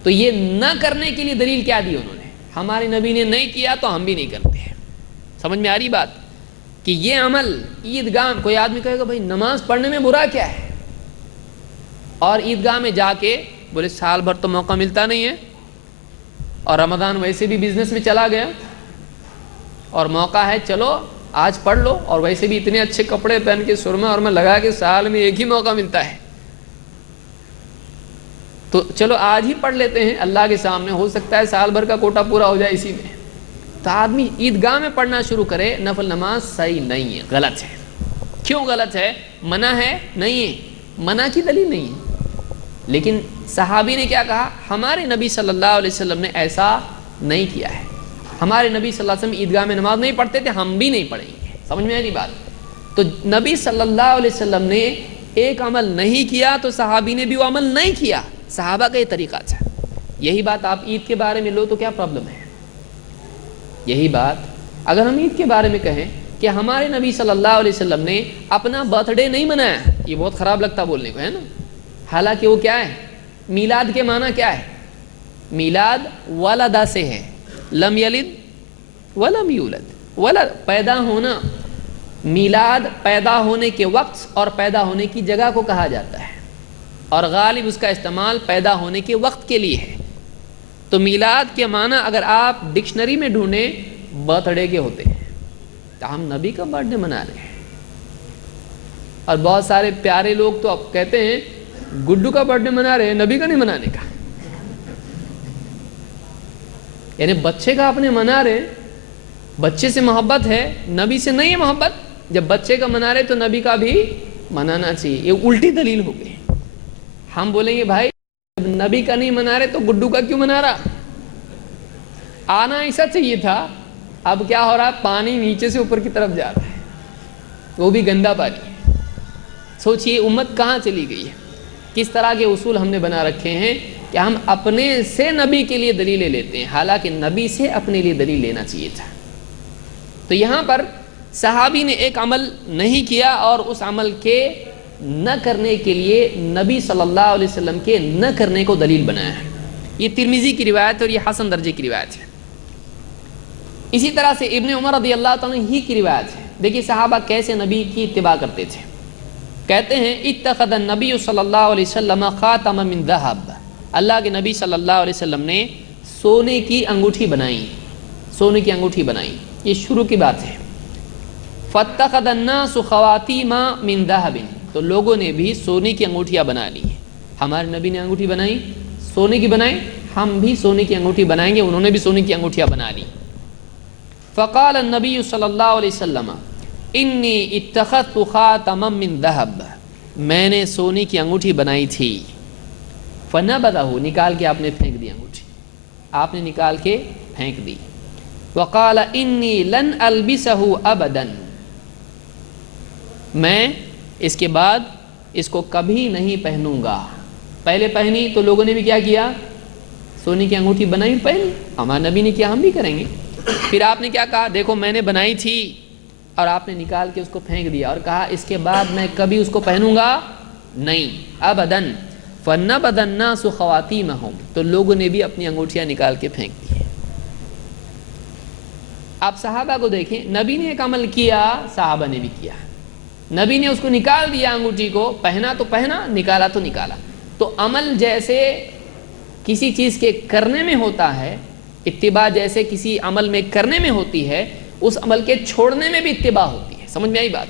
تو یہ نہ کرنے کے لیے دلیل کیا دی انہوں نے؟ ہمارے نبی نے نہیں کیا تو ہم بھی نہیں کرتے ہیں. سمجھ میں آ رہی بات؟ کہ یہ عمل عیدگاہ، کوئی آدمی کہے گا بھائی نماز پڑھنے میں برا کیا ہے، اور عیدگاہ میں جا کے بولے سال بھر تو موقع ملتا نہیں ہے، اور رمضان ویسے بھی بزنس میں چلا گیا، اور موقع ہے چلو آج پڑھ لو، اور ویسے بھی اتنے اچھے کپڑے پہن کے سرما اور میں لگا کے سال میں ایک ہی موقع ملتا ہے، تو چلو آج ہی پڑھ لیتے ہیں اللہ کے سامنے، ہو سکتا ہے سال بھر کا کوٹا پورا ہو جائے اسی میں. تو آدمی عیدگاہ میں پڑھنا شروع کرے نفل نماز، صحیح نہیں ہے، غلط ہے. کیوں غلط ہے؟ منع ہے؟ نہیں ہے، منع کی دلیل نہیں ہے. لیکن صحابی نے کیا کہا؟ ہمارے نبی صلی اللہ علیہ وسلم نے ایسا نہیں کیا ہے، ہمارے نبی صلی اللہ علیہ وسلم عیدگاہ میں نماز نہیں پڑھتے تھے، ہم بھی نہیں پڑھیں گے. سمجھ میں آئی نہیں بات؟ تو نبی صلی اللہ علیہ وسلم نے ایک عمل نہیں کیا تو صحابی نے بھی وہ عمل نہیں کیا. صحابہ کا یہ طریقہ تھا. یہی بات آپ عید کے بارے میں لو تو کیا پرابلم ہے؟ یہی بات اگر ہم عید کے بارے میں کہیں کہ ہمارے نبی صلی اللہ علیہ وسلم نے اپنا برتھ ڈے نہیں منایا، یہ بہت خراب لگتا بولنے کو، ہے نا؟ حالانکہ وہ کیا ہے؟ میلاد کے معنی کیا ہے؟ میلاد ولدہ سے ہے، لم یلد ولم یولد، ولد پیدا ہونا. میلاد پیدا ہونے کے وقت اور پیدا ہونے کی جگہ کو کہا جاتا ہے، اور غالب اس کا استعمال پیدا ہونے کے وقت کے لیے ہے. تو میلاد کے معنی اگر آپ ڈکشنری میں ڈھونڈیں برتھ ڈے کے ہوتے ہیں، تو ہم نبی کا برتھ ڈے منا رہے ہیں. اور بہت سارے پیارے لوگ تو اب کہتے ہیں گڈو کا برتھ ڈے منا رہے ہیں، نبی کا نہیں منانے کا. یعنی بچے کا اپنے منا رہے ہیں، بچے سے محبت ہے، نبی سے نہیں ہے محبت. جب بچے کا منا رہے تو نبی کا بھی منانا چاہیے. یہ الٹی دلیل ہو گئی. ہم بولیں گے بھائی جب نبی کا نہیں منا رہے تو گڈو کا کیوں منا رہا؟ آنا ایسا چاہیے تھا. اب کیا ہو رہا ہے؟ پانی نیچے سے اوپر کی طرف جا رہا ہے، وہ بھی گندا پانی. سوچئے امت کہاں چلی گئی ہے. کس طرح کے اصول ہم نے بنا رکھے ہیں کہ ہم اپنے سے نبی کے لیے دلیلیں لیتے ہیں، حالانکہ نبی سے اپنے لیے دلیل لینا چاہیے تھا. تو یہاں پر صحابی نے ایک عمل نہیں کیا اور اس عمل کے نہ کرنے کے لیے نبی صلی اللہ علیہ وسلم کے نہ کرنے کو دلیل بنایا ہے. یہ ترمذی کی روایت اور یہ حسن درجے کی روایت ہے. اسی طرح سے ابن عمر رضی اللہ تعالیٰ عنہ ہی کی روایت ہے. دیکھیے صحابہ کیسے نبی کی اتباع کرتے تھے. کہتے ہیں اتخذ النبی صلی اللہ علیہ وسلم خاتم من ذہب. اللہ کے نبی صلی اللہ علیہ وسلم نے سونے کی انگوٹھی بنائی، سونے کی انگوٹھی بنائی. یہ شروع کی بات ہے. فاتخذ الناس خواتیم من ذہب. تو لوگوں نے بھی سونے کی انگوٹھیاں بنا لی. ہمارے نبی نے انگوٹھی بنائی، سونے کی بنائی، ہم بھی سونے کی انگوٹھی بنائیں گے. انہوں نے بھی سونے کی انگوٹھیاں بنا لی. فقال النبی صلی اللہ علیہ وسلم انی اتخذت خاتما من ذہب. میں نے سونے کی انگوٹھی بنائی تھی. فنبذہ. نکال کے آپ نے پھینک دی انگوٹھی، آپ نے نکال کے پھینک دی. وقال انی لن البسہ ابدا. میں اس کے بعد اس کو کبھی نہیں پہنوں گا. پہلے پہنی تو لوگوں نے بھی کیا کیا؟ سونے کی انگوٹھی بنائی، پہنی. ہمارے نبی نے کیا، ہم بھی کریں گے. پھر آپ نے کیا کہا؟ دیکھو میں نے بنائی تھی اور آپ نے نکال کے اس کو پھینک دیا اور کہا اس کے بعد میں کبھی اس کو پہنوں گا نہیں. ابداً. فنبذ الناس خواتیمہم. تو لوگوں نے بھی اپنی انگوٹھیاں نکال کے پھینک دی. آپ صحابہ کو دیکھیں، نبی نے ایک عمل کیا، صحابہ نے بھی کیا. نبی نے اس کو نکال دیا انگوٹھی کو، پہنا تو پہنا، نکالا تو نکالا. تو عمل جیسے کسی چیز کے کرنے میں ہوتا ہے، اتباع جیسے کسی عمل میں کرنے میں ہوتی ہے، اس عمل کے چھوڑنے میں بھی اتباع ہوتی ہے۔ سمجھ میں آئی بات؟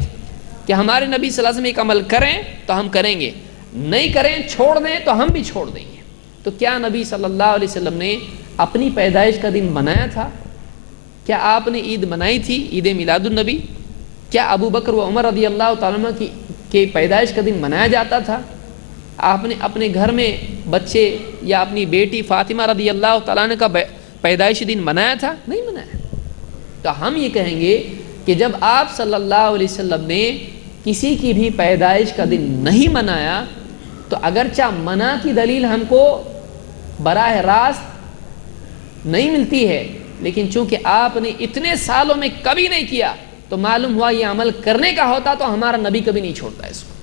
کہ ہمارے نبی صلی اللہ علیہ وسلم ایک عمل کریں تو ہم کریں گے، نہیں کریں چھوڑ دیں تو ہم بھی چھوڑ دیں گے۔ تو کیا نبی صلی اللہ علیہ وسلم نے اپنی پیدائش کا دن منایا تھا؟ کیا آپ نے عید منائی تھی، عید میلاد النبی؟ کیا ابو بکر و عمر رضی اللہ تعالیٰ عنہ کی پیدائش کا دن منایا جاتا تھا؟ آپ نے اپنے گھر میں بچے یا اپنی بیٹی فاطمہ رضی اللہ تعالیٰ عنہ کا پیدائشی دن منایا تھا؟ نہیں منایا۔ تو ہم یہ کہیں گے کہ جب آپ صلی اللہ علیہ وسلم نے کسی کی بھی پیدائش کا دن نہیں منایا تو اگرچہ منع کی دلیل ہم کو براہ راست نہیں ملتی ہے، لیکن چونکہ آپ نے اتنے سالوں میں کبھی نہیں کیا تو معلوم ہوا یہ عمل کرنے کا ہوتا تو ہمارا نبی کبھی نہیں چھوڑتا اس کو۔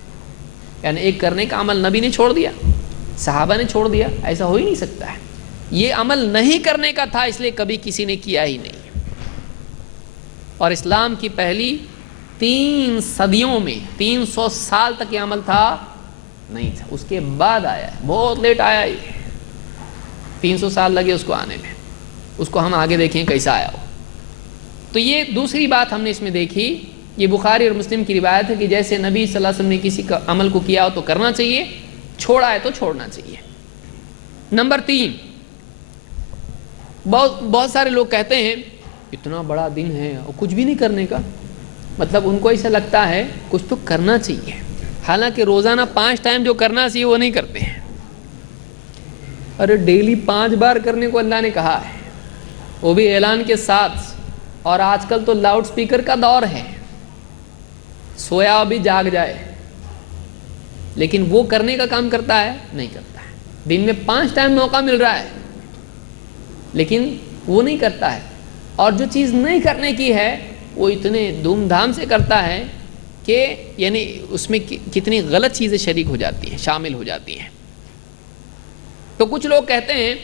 یعنی ایک کرنے کا عمل نبی نے چھوڑ دیا، صحابہ نے چھوڑ دیا، ایسا ہو ہی نہیں سکتا ہے۔ یہ عمل نہیں کرنے کا تھا، اس لیے کبھی کسی نے کیا ہی نہیں۔ اور اسلام کی پہلی 3 صدیوں میں 300 سال تک یہ عمل تھا نہیں تھا، اس کے بعد آیا ہے، بہت لیٹ آیا یہ، 300 سال لگے اس کو آنے میں۔ اس کو ہم آگے دیکھیں کیسا آیا ہو۔ تو یہ دوسری بات ہم نے اس میں دیکھی، یہ بخاری اور مسلم کی روایت ہے کہ جیسے نبی صلی اللہ علیہ وسلم نے کسی کا عمل کو کیا ہو تو کرنا چاہیے، چھوڑا ہے تو چھوڑنا چاہیے۔ نمبر 3، بہت سارے لوگ کہتے ہیں اتنا بڑا دن ہے اور کچھ بھی نہیں کرنے کا، مطلب ان کو ایسا لگتا ہے کچھ تو کرنا چاہیے، حالانکہ روزانہ 5 ٹائم جو کرنا چاہیے وہ نہیں کرتے ہیں۔ ارے ڈیلی 5 بار کرنے کو اللہ نے کہا ہے، وہ بھی اعلان کے ساتھ، اور آج کل تو لاؤڈ سپیکر کا دور ہے، سویا بھی جاگ جائے، لیکن وہ کرنے کا کام کرتا ہے؟ نہیں کرتا ہے۔ دن میں 5 ٹائم موقع مل رہا ہے لیکن وہ نہیں کرتا ہے، اور جو چیز نہیں کرنے کی ہے وہ اتنے دھوم دھام سے کرتا ہے کہ یعنی اس میں کتنی غلط چیزیں شریک ہو جاتی ہیں، شامل ہو جاتی ہیں۔ تو کچھ لوگ کہتے ہیں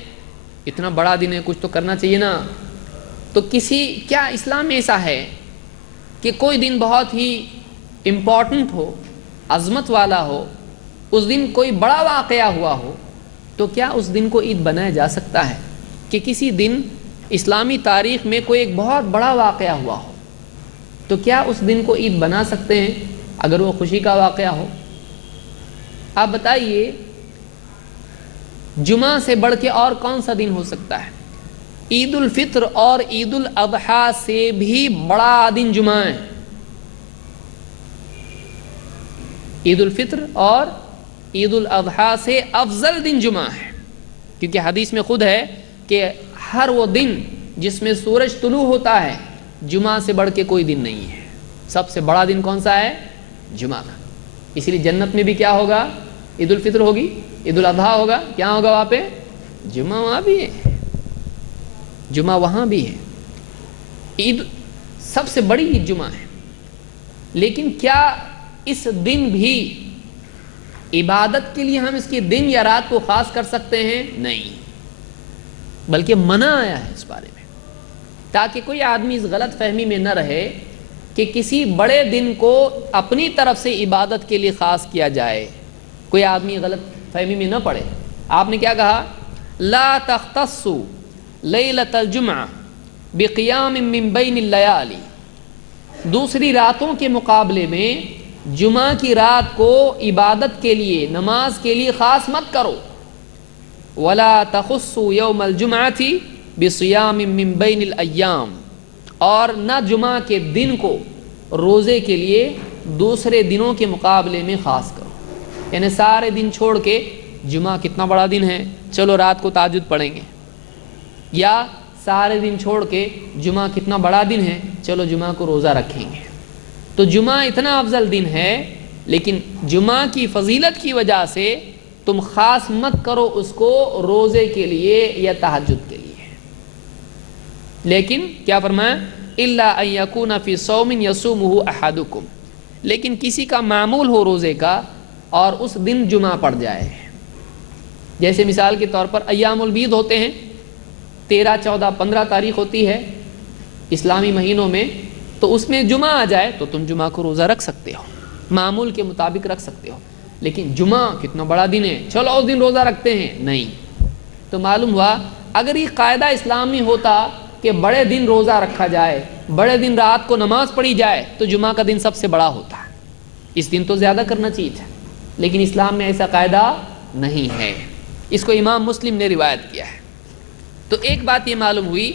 اتنا بڑا دن ہے کچھ تو کرنا چاہیے نا۔ تو کیا اسلام میں ایسا ہے کہ کوئی دن بہت ہی امپورٹنٹ ہو، عظمت والا ہو، اس دن کوئی بڑا واقعہ ہوا ہو، تو کیا اس دن کو عید بنایا جا سکتا ہے؟ کہ کسی دن اسلامی تاریخ میں کوئی ایک بہت بڑا واقعہ ہوا ہو تو کیا اس دن کو عید بنا سکتے ہیں اگر وہ خوشی کا واقعہ ہو؟ آپ بتائیے جمعہ سے بڑھ کے اور کون سا دن ہو سکتا ہے؟ عید الفطر اور عید الاضحیٰ سے بھی بڑا دن جمعہ ہے۔ عید الفطر اور عید الاضحیٰ سے افضل دن جمعہ ہے، کیونکہ حدیث میں خود ہے کہ ہر وہ دن جس میں سورج طلوع ہوتا ہے جمعہ سے بڑھ کے کوئی دن نہیں ہے۔ سب سے بڑا دن کون سا ہے؟ جمعہ کا۔ اسی لیے جنت میں بھی کیا ہوگا؟ عید الفطر ہوگی، عید الاضحیٰ ہوگا، کیا ہوگا وہاں پہ؟ جمعہ وہاں بھی ہے، جمعہ وہاں بھی ہے۔ عید سب سے بڑی عید جمعہ ہے، لیکن کیا اس دن بھی عبادت کے لیے ہم اس کی دن یا رات کو خاص کر سکتے ہیں؟ نہیں، بلکہ منع آیا ہے اس بارے میں، تاکہ کوئی آدمی اس غلط فہمی میں نہ رہے کہ کسی بڑے دن کو اپنی طرف سے عبادت کے لیے خاص کیا جائے، کوئی آدمی غلط فہمی میں نہ پڑے۔ آپ نے کیا کہا؟ لا تختصوا لیلۃ الجمعہ بقیام من بین اللیالی، دوسری راتوں کے مقابلے میں جمعہ کی رات کو عبادت کے لیے، نماز کے لیے خاص مت کرو۔ ولا تخصوا یوم الجمعۃ بصیام من بین الایام، اور نہ جمعہ کے دن کو روزے کے لیے دوسرے دنوں کے مقابلے میں خاص کرو۔ یعنی سارے دن چھوڑ کے جمعہ کتنا بڑا دن ہے، چلو رات کو تہجد پڑھیں گے، یا سارے دن چھوڑ کے جمعہ کتنا بڑا دن ہے، چلو جمعہ کو روزہ رکھیں گے۔ تو جمعہ اتنا افضل دن ہے، لیکن جمعہ کی فضیلت کی وجہ سے تم خاص مت کرو اس کو روزے کے لیے یا تہجد کے لیے۔ لیکن کیا فرمایا؟ الا ان یکون فی صوم یصومہ احدکم، لیکن کسی کا معمول ہو روزے کا اور اس دن جمعہ پڑ جائے، جیسے مثال کے طور پر ایام البید ہوتے ہیں، 13، 14، 15 تاریخ ہوتی ہے اسلامی مہینوں میں، تو اس میں جمعہ آ جائے تو تم جمعہ کو روزہ رکھ سکتے ہو، معمول کے مطابق رکھ سکتے ہو۔ لیکن جمعہ کتنا بڑا دن ہے، چلو اس دن روزہ رکھتے ہیں، نہیں، تو معلوم ہوا اگر یہ قاعدہ اسلامی ہوتا کہ بڑے دن روزہ رکھا جائے، بڑے دن رات کو نماز پڑھی جائے، تو جمعہ کا دن سب سے بڑا ہوتا، اس دن تو زیادہ کرنا چاہیے تھا، لیکن اسلام میں ایسا قاعدہ نہیں ہے۔ اس کو امام مسلم نے روایت کیا ہے۔ تو ایک بات یہ معلوم ہوئی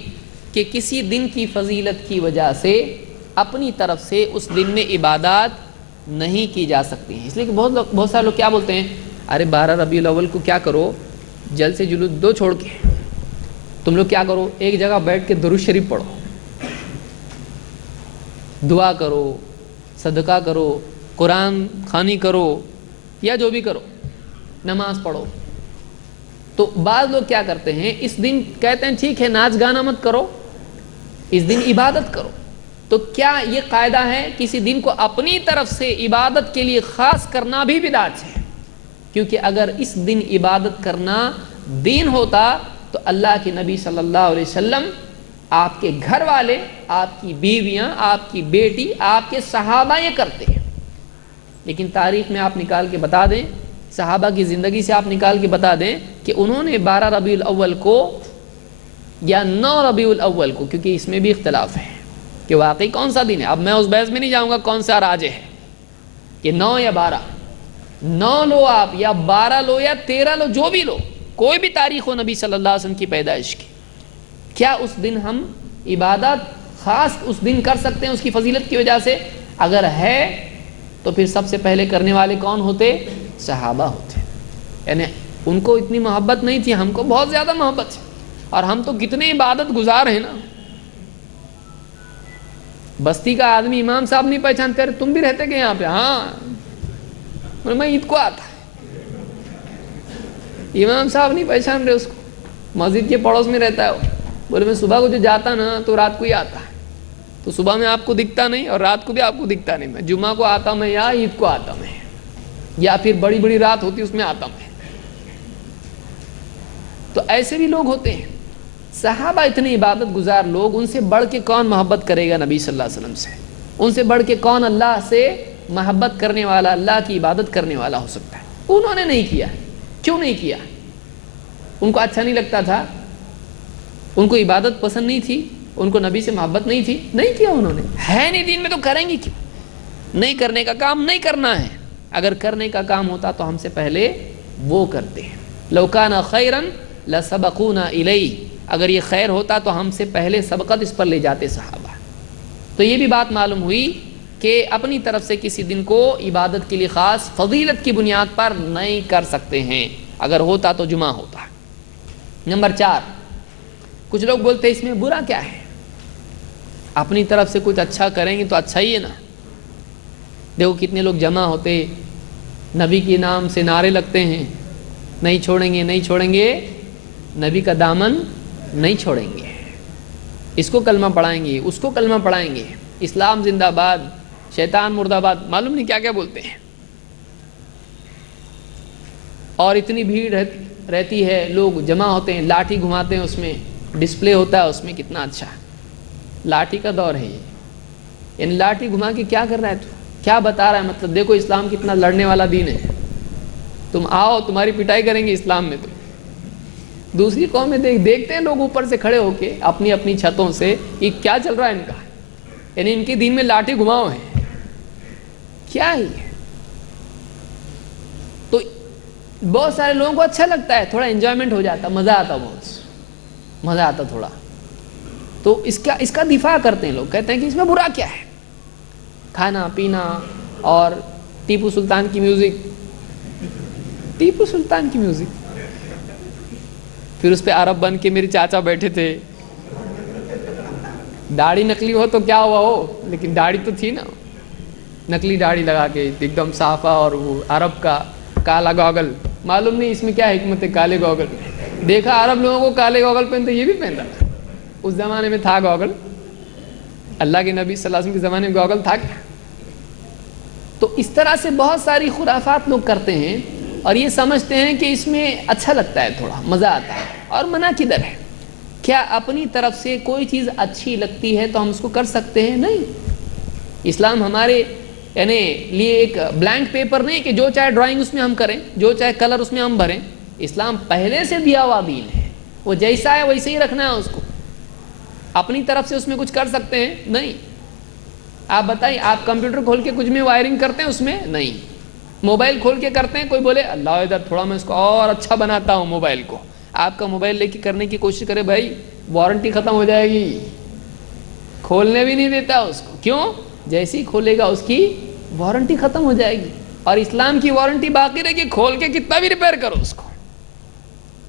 کہ کسی دن کی فضیلت کی وجہ سے اپنی طرف سے اس دن میں عبادات نہیں کی جا سکتی ہیں، اس لیے کہ بہت سارے لوگ کیا بولتے ہیں، ارے 12 ربیع الاول کو کیا کرو، جل سے جلوس دو چھوڑ کے تم لوگ کیا کرو، ایک جگہ بیٹھ کے درود شریف پڑھو، دعا کرو، صدقہ کرو، قرآن خوانی کرو، یا جو بھی کرو، نماز پڑھو۔ تو بعض لوگ کیا کرتے ہیں، اس دن کہتے ہیں ٹھیک ہے ناچ گانا مت کرو، اس دن عبادت کرو۔ تو کیا یہ قاعدہ ہے کسی دن کو اپنی طرف سے عبادت کے لیے خاص کرنا بھی بدعت ہے؟ کیونکہ اگر اس دن عبادت کرنا دین ہوتا تو اللہ کے نبی صلی اللہ علیہ وسلم، آپ کے گھر والے، آپ کی بیویاں، آپ کی بیٹی، آپ کے صحابہ یہ کرتے ہیں۔ لیکن تاریخ میں آپ نکال کے بتا دیں، صحابہ کی زندگی سے آپ نکال کے بتا دیں کہ انہوں نے 12 ربیع الاول کو یا 9 ربیع الاول کو، کیونکہ اس میں بھی اختلاف ہے کہ واقعی کون سا دن ہے۔ اب میں اس بحث میں نہیں جاؤں گا کون سا راجح ہے کہ 9 یا 12، 9 لو آپ یا 12 لو یا 13 لو، جو بھی لو، کوئی بھی تاریخ ہو نبی صلی اللہ علیہ وسلم کی پیدائش کی، کیا اس دن ہم عبادت خاص اس دن کر سکتے ہیں اس کی فضیلت کی وجہ سے؟ اگر ہے تو پھر سب سے پہلے کرنے والے کون ہوتے؟ صحابہ ہوتے، یعنی ان کو اتنی محبت نہیں تھی، ہم کو بہت زیادہ محبت ہے، اور ہم تو کتنے عبادت گزار ہیں نا۔ بستی کا آدمی امام صاحب نہیں پہچانتے، تم بھی رہتے کہ یہاں پہ؟ ہاں میں عید کو آتا، امام صاحب نہیں پہچان رہے اس کو، مسجد کے پڑوس میں رہتا ہے وہ، بولے میں صبح کو جو جاتا نا تو رات کو ہی آتا ہے، تو صبح میں آپ کو دکھتا نہیں اور رات کو بھی آپ کو دکھتا نہیں، میں جمعہ کو آتا میں یا عید کو آتا میں، یا پھر بڑی بڑی رات ہوتی اس میں آتا میں۔ تو ایسے بھی لوگ ہوتے ہیں، صحابہ اتنے عبادت گزار لوگ، ان سے بڑھ کے کون محبت کرے گا نبی صلی اللہ علیہ وسلم سے؟ ان سے بڑھ کے کون اللہ سے محبت کرنے والا، اللہ کی عبادت کرنے والا ہو سکتا ہے؟ انہوں نے نہیں کیا، کیوں نہیں کیا؟ ان کو اچھا نہیں لگتا تھا، ان کو عبادت پسند نہیں تھی، ان کو نبی سے محبت نہیں تھی، نہیں کیا انہوں نے، ہے نہیں دین میں تو کریں گی کیوں؟ نہیں کرنے کا کام نہیں کرنا ہے، اگر کرنے کا کام ہوتا تو ہم سے پہلے وہ کرتے ہیں۔ لو کان خیرا لسبقونا الیہ، اگر یہ خیر ہوتا تو ہم سے پہلے سبقت اس پر لے جاتے صحابہ۔ تو یہ بھی بات معلوم ہوئی کہ اپنی طرف سے کسی دن کو عبادت کے لیے خاص فضیلت کی بنیاد پر نہیں کر سکتے ہیں، اگر ہوتا تو جمعہ ہوتا۔ نمبر 4، کچھ لوگ بولتے ہیں اس میں برا کیا ہے، اپنی طرف سے کچھ اچھا کریں گے تو اچھا ہی ہے نا۔ دیکھو کتنے لوگ جمع ہوتے، نبی کے نام سے نعرے لگتے ہیں، نہیں چھوڑیں گے، نہیں چھوڑیں گے، نبی کا دامن نہیں چھوڑیں گے، اس کو کلمہ پڑھائیں گے، اس کو کلمہ پڑھائیں گے، اسلام زندہ باد، شیطان مردہ باد، معلوم نہیں کیا کیا بولتے ہیں۔ اور اتنی بھیڑ رہتی ہے، لوگ جمع ہوتے ہیں، لاٹھی گھماتے ہیں، اس میں ڈسپلے ہوتا ہے، اس میں کتنا اچھا، لاٹھی کا دور ہے یہ، یعنی لاٹھی گھما کے کیا کر رہا ہے تو کیا بتا رہا ہے؟ مطلب دیکھو اسلام کتنا لڑنے والا دین ہے، تم آؤ تمہاری پٹائی کریں گے اسلام میں۔ تو دوسری قوم میں دیکھتے ہیں لوگ اوپر سے کھڑے ہو کے اپنی اپنی چھتوں سے، یہ کیا چل رہا ہے ان کا، یعنی ان کے دین میں لاٹھی گھماؤ ہے، کیا ہے یہ؟ تو بہت سارے لوگوں کو اچھا لگتا ہے، تھوڑا انجوائمنٹ ہو جاتا، مزہ آتا، بہت مزہ آتا تھوڑا، تو اس کا دفاع کرتے ہیں لوگ، کہتے ہیں کہ اس میں برا کیا ہے، کھانا پینا اور ٹیپو سلطان کی میوزک، ٹیپو سلطان کی میوزک، پھر اس پہ عرب بن کے میرے چاچا بیٹھے تھے، داڑھی نکلی ہو تو کیا ہوا ہو، لیکن داڑھی تو تھی نا، نکلی داڑھی لگا کے ایک دم صافہ، اور وہ عرب کا کالا گوگل، معلوم نہیں اس میں کیا حکمت ہے کالے گوگل، دیکھا عرب لوگوں کو کالے گوگل پہنتے، یہ بھی پہنتا، اس زمانے میں تھا گوگل، اللہ کے نبی صلی اللہ علیہ وسلم کے زمانے میں گوگل تھا کیا؟ تو اس طرح سے بہت ساری خرافات لوگ کرتے ہیں، اور یہ سمجھتے ہیں کہ اس میں اچھا لگتا ہے، تھوڑا مزہ آتا ہے، اور منع کدھر ہے؟ کیا اپنی طرف سے کوئی چیز اچھی لگتی ہے تو ہم اس کو کر سکتے ہیں؟ نہیں، اسلام ہمارے یعنی لیے ایک بلینک پیپر نہیں کہ جو چاہے ڈرائنگ اس میں ہم کریں، جو چاہے کلر اس میں ہم بھریں، اسلام پہلے سے دیا ہوا دین ہے، وہ جیسا ہے ویسے ہی رکھنا ہے اس کو، اپنی طرف سے اس میں کچھ کر سکتے ہیں نہیں۔ آپ بتائیے، آپ کمپیوٹر کھول کے کچھ میں وائرنگ کرتے ہیں اس میں؟ نہیں۔ موبائل کھول کے کرتے ہیں؟ کوئی بولے اللہ ادھر تھوڑا میں اس کو اور اچھا بناتا ہوں موبائل کو، آپ کا موبائل لے کے کرنے کی کوشش کرے، بھائی وارنٹی ختم ہو جائے گی، کھولنے بھی نہیں دیتا اس کو۔ کیوں؟ جیسے ہی کھولے گا اس کی وارنٹی ختم ہو جائے گی، اور اسلام کی وارنٹی باقی رہے گی، کھول کے کتنا بھی ریپیئر کرو اس کو۔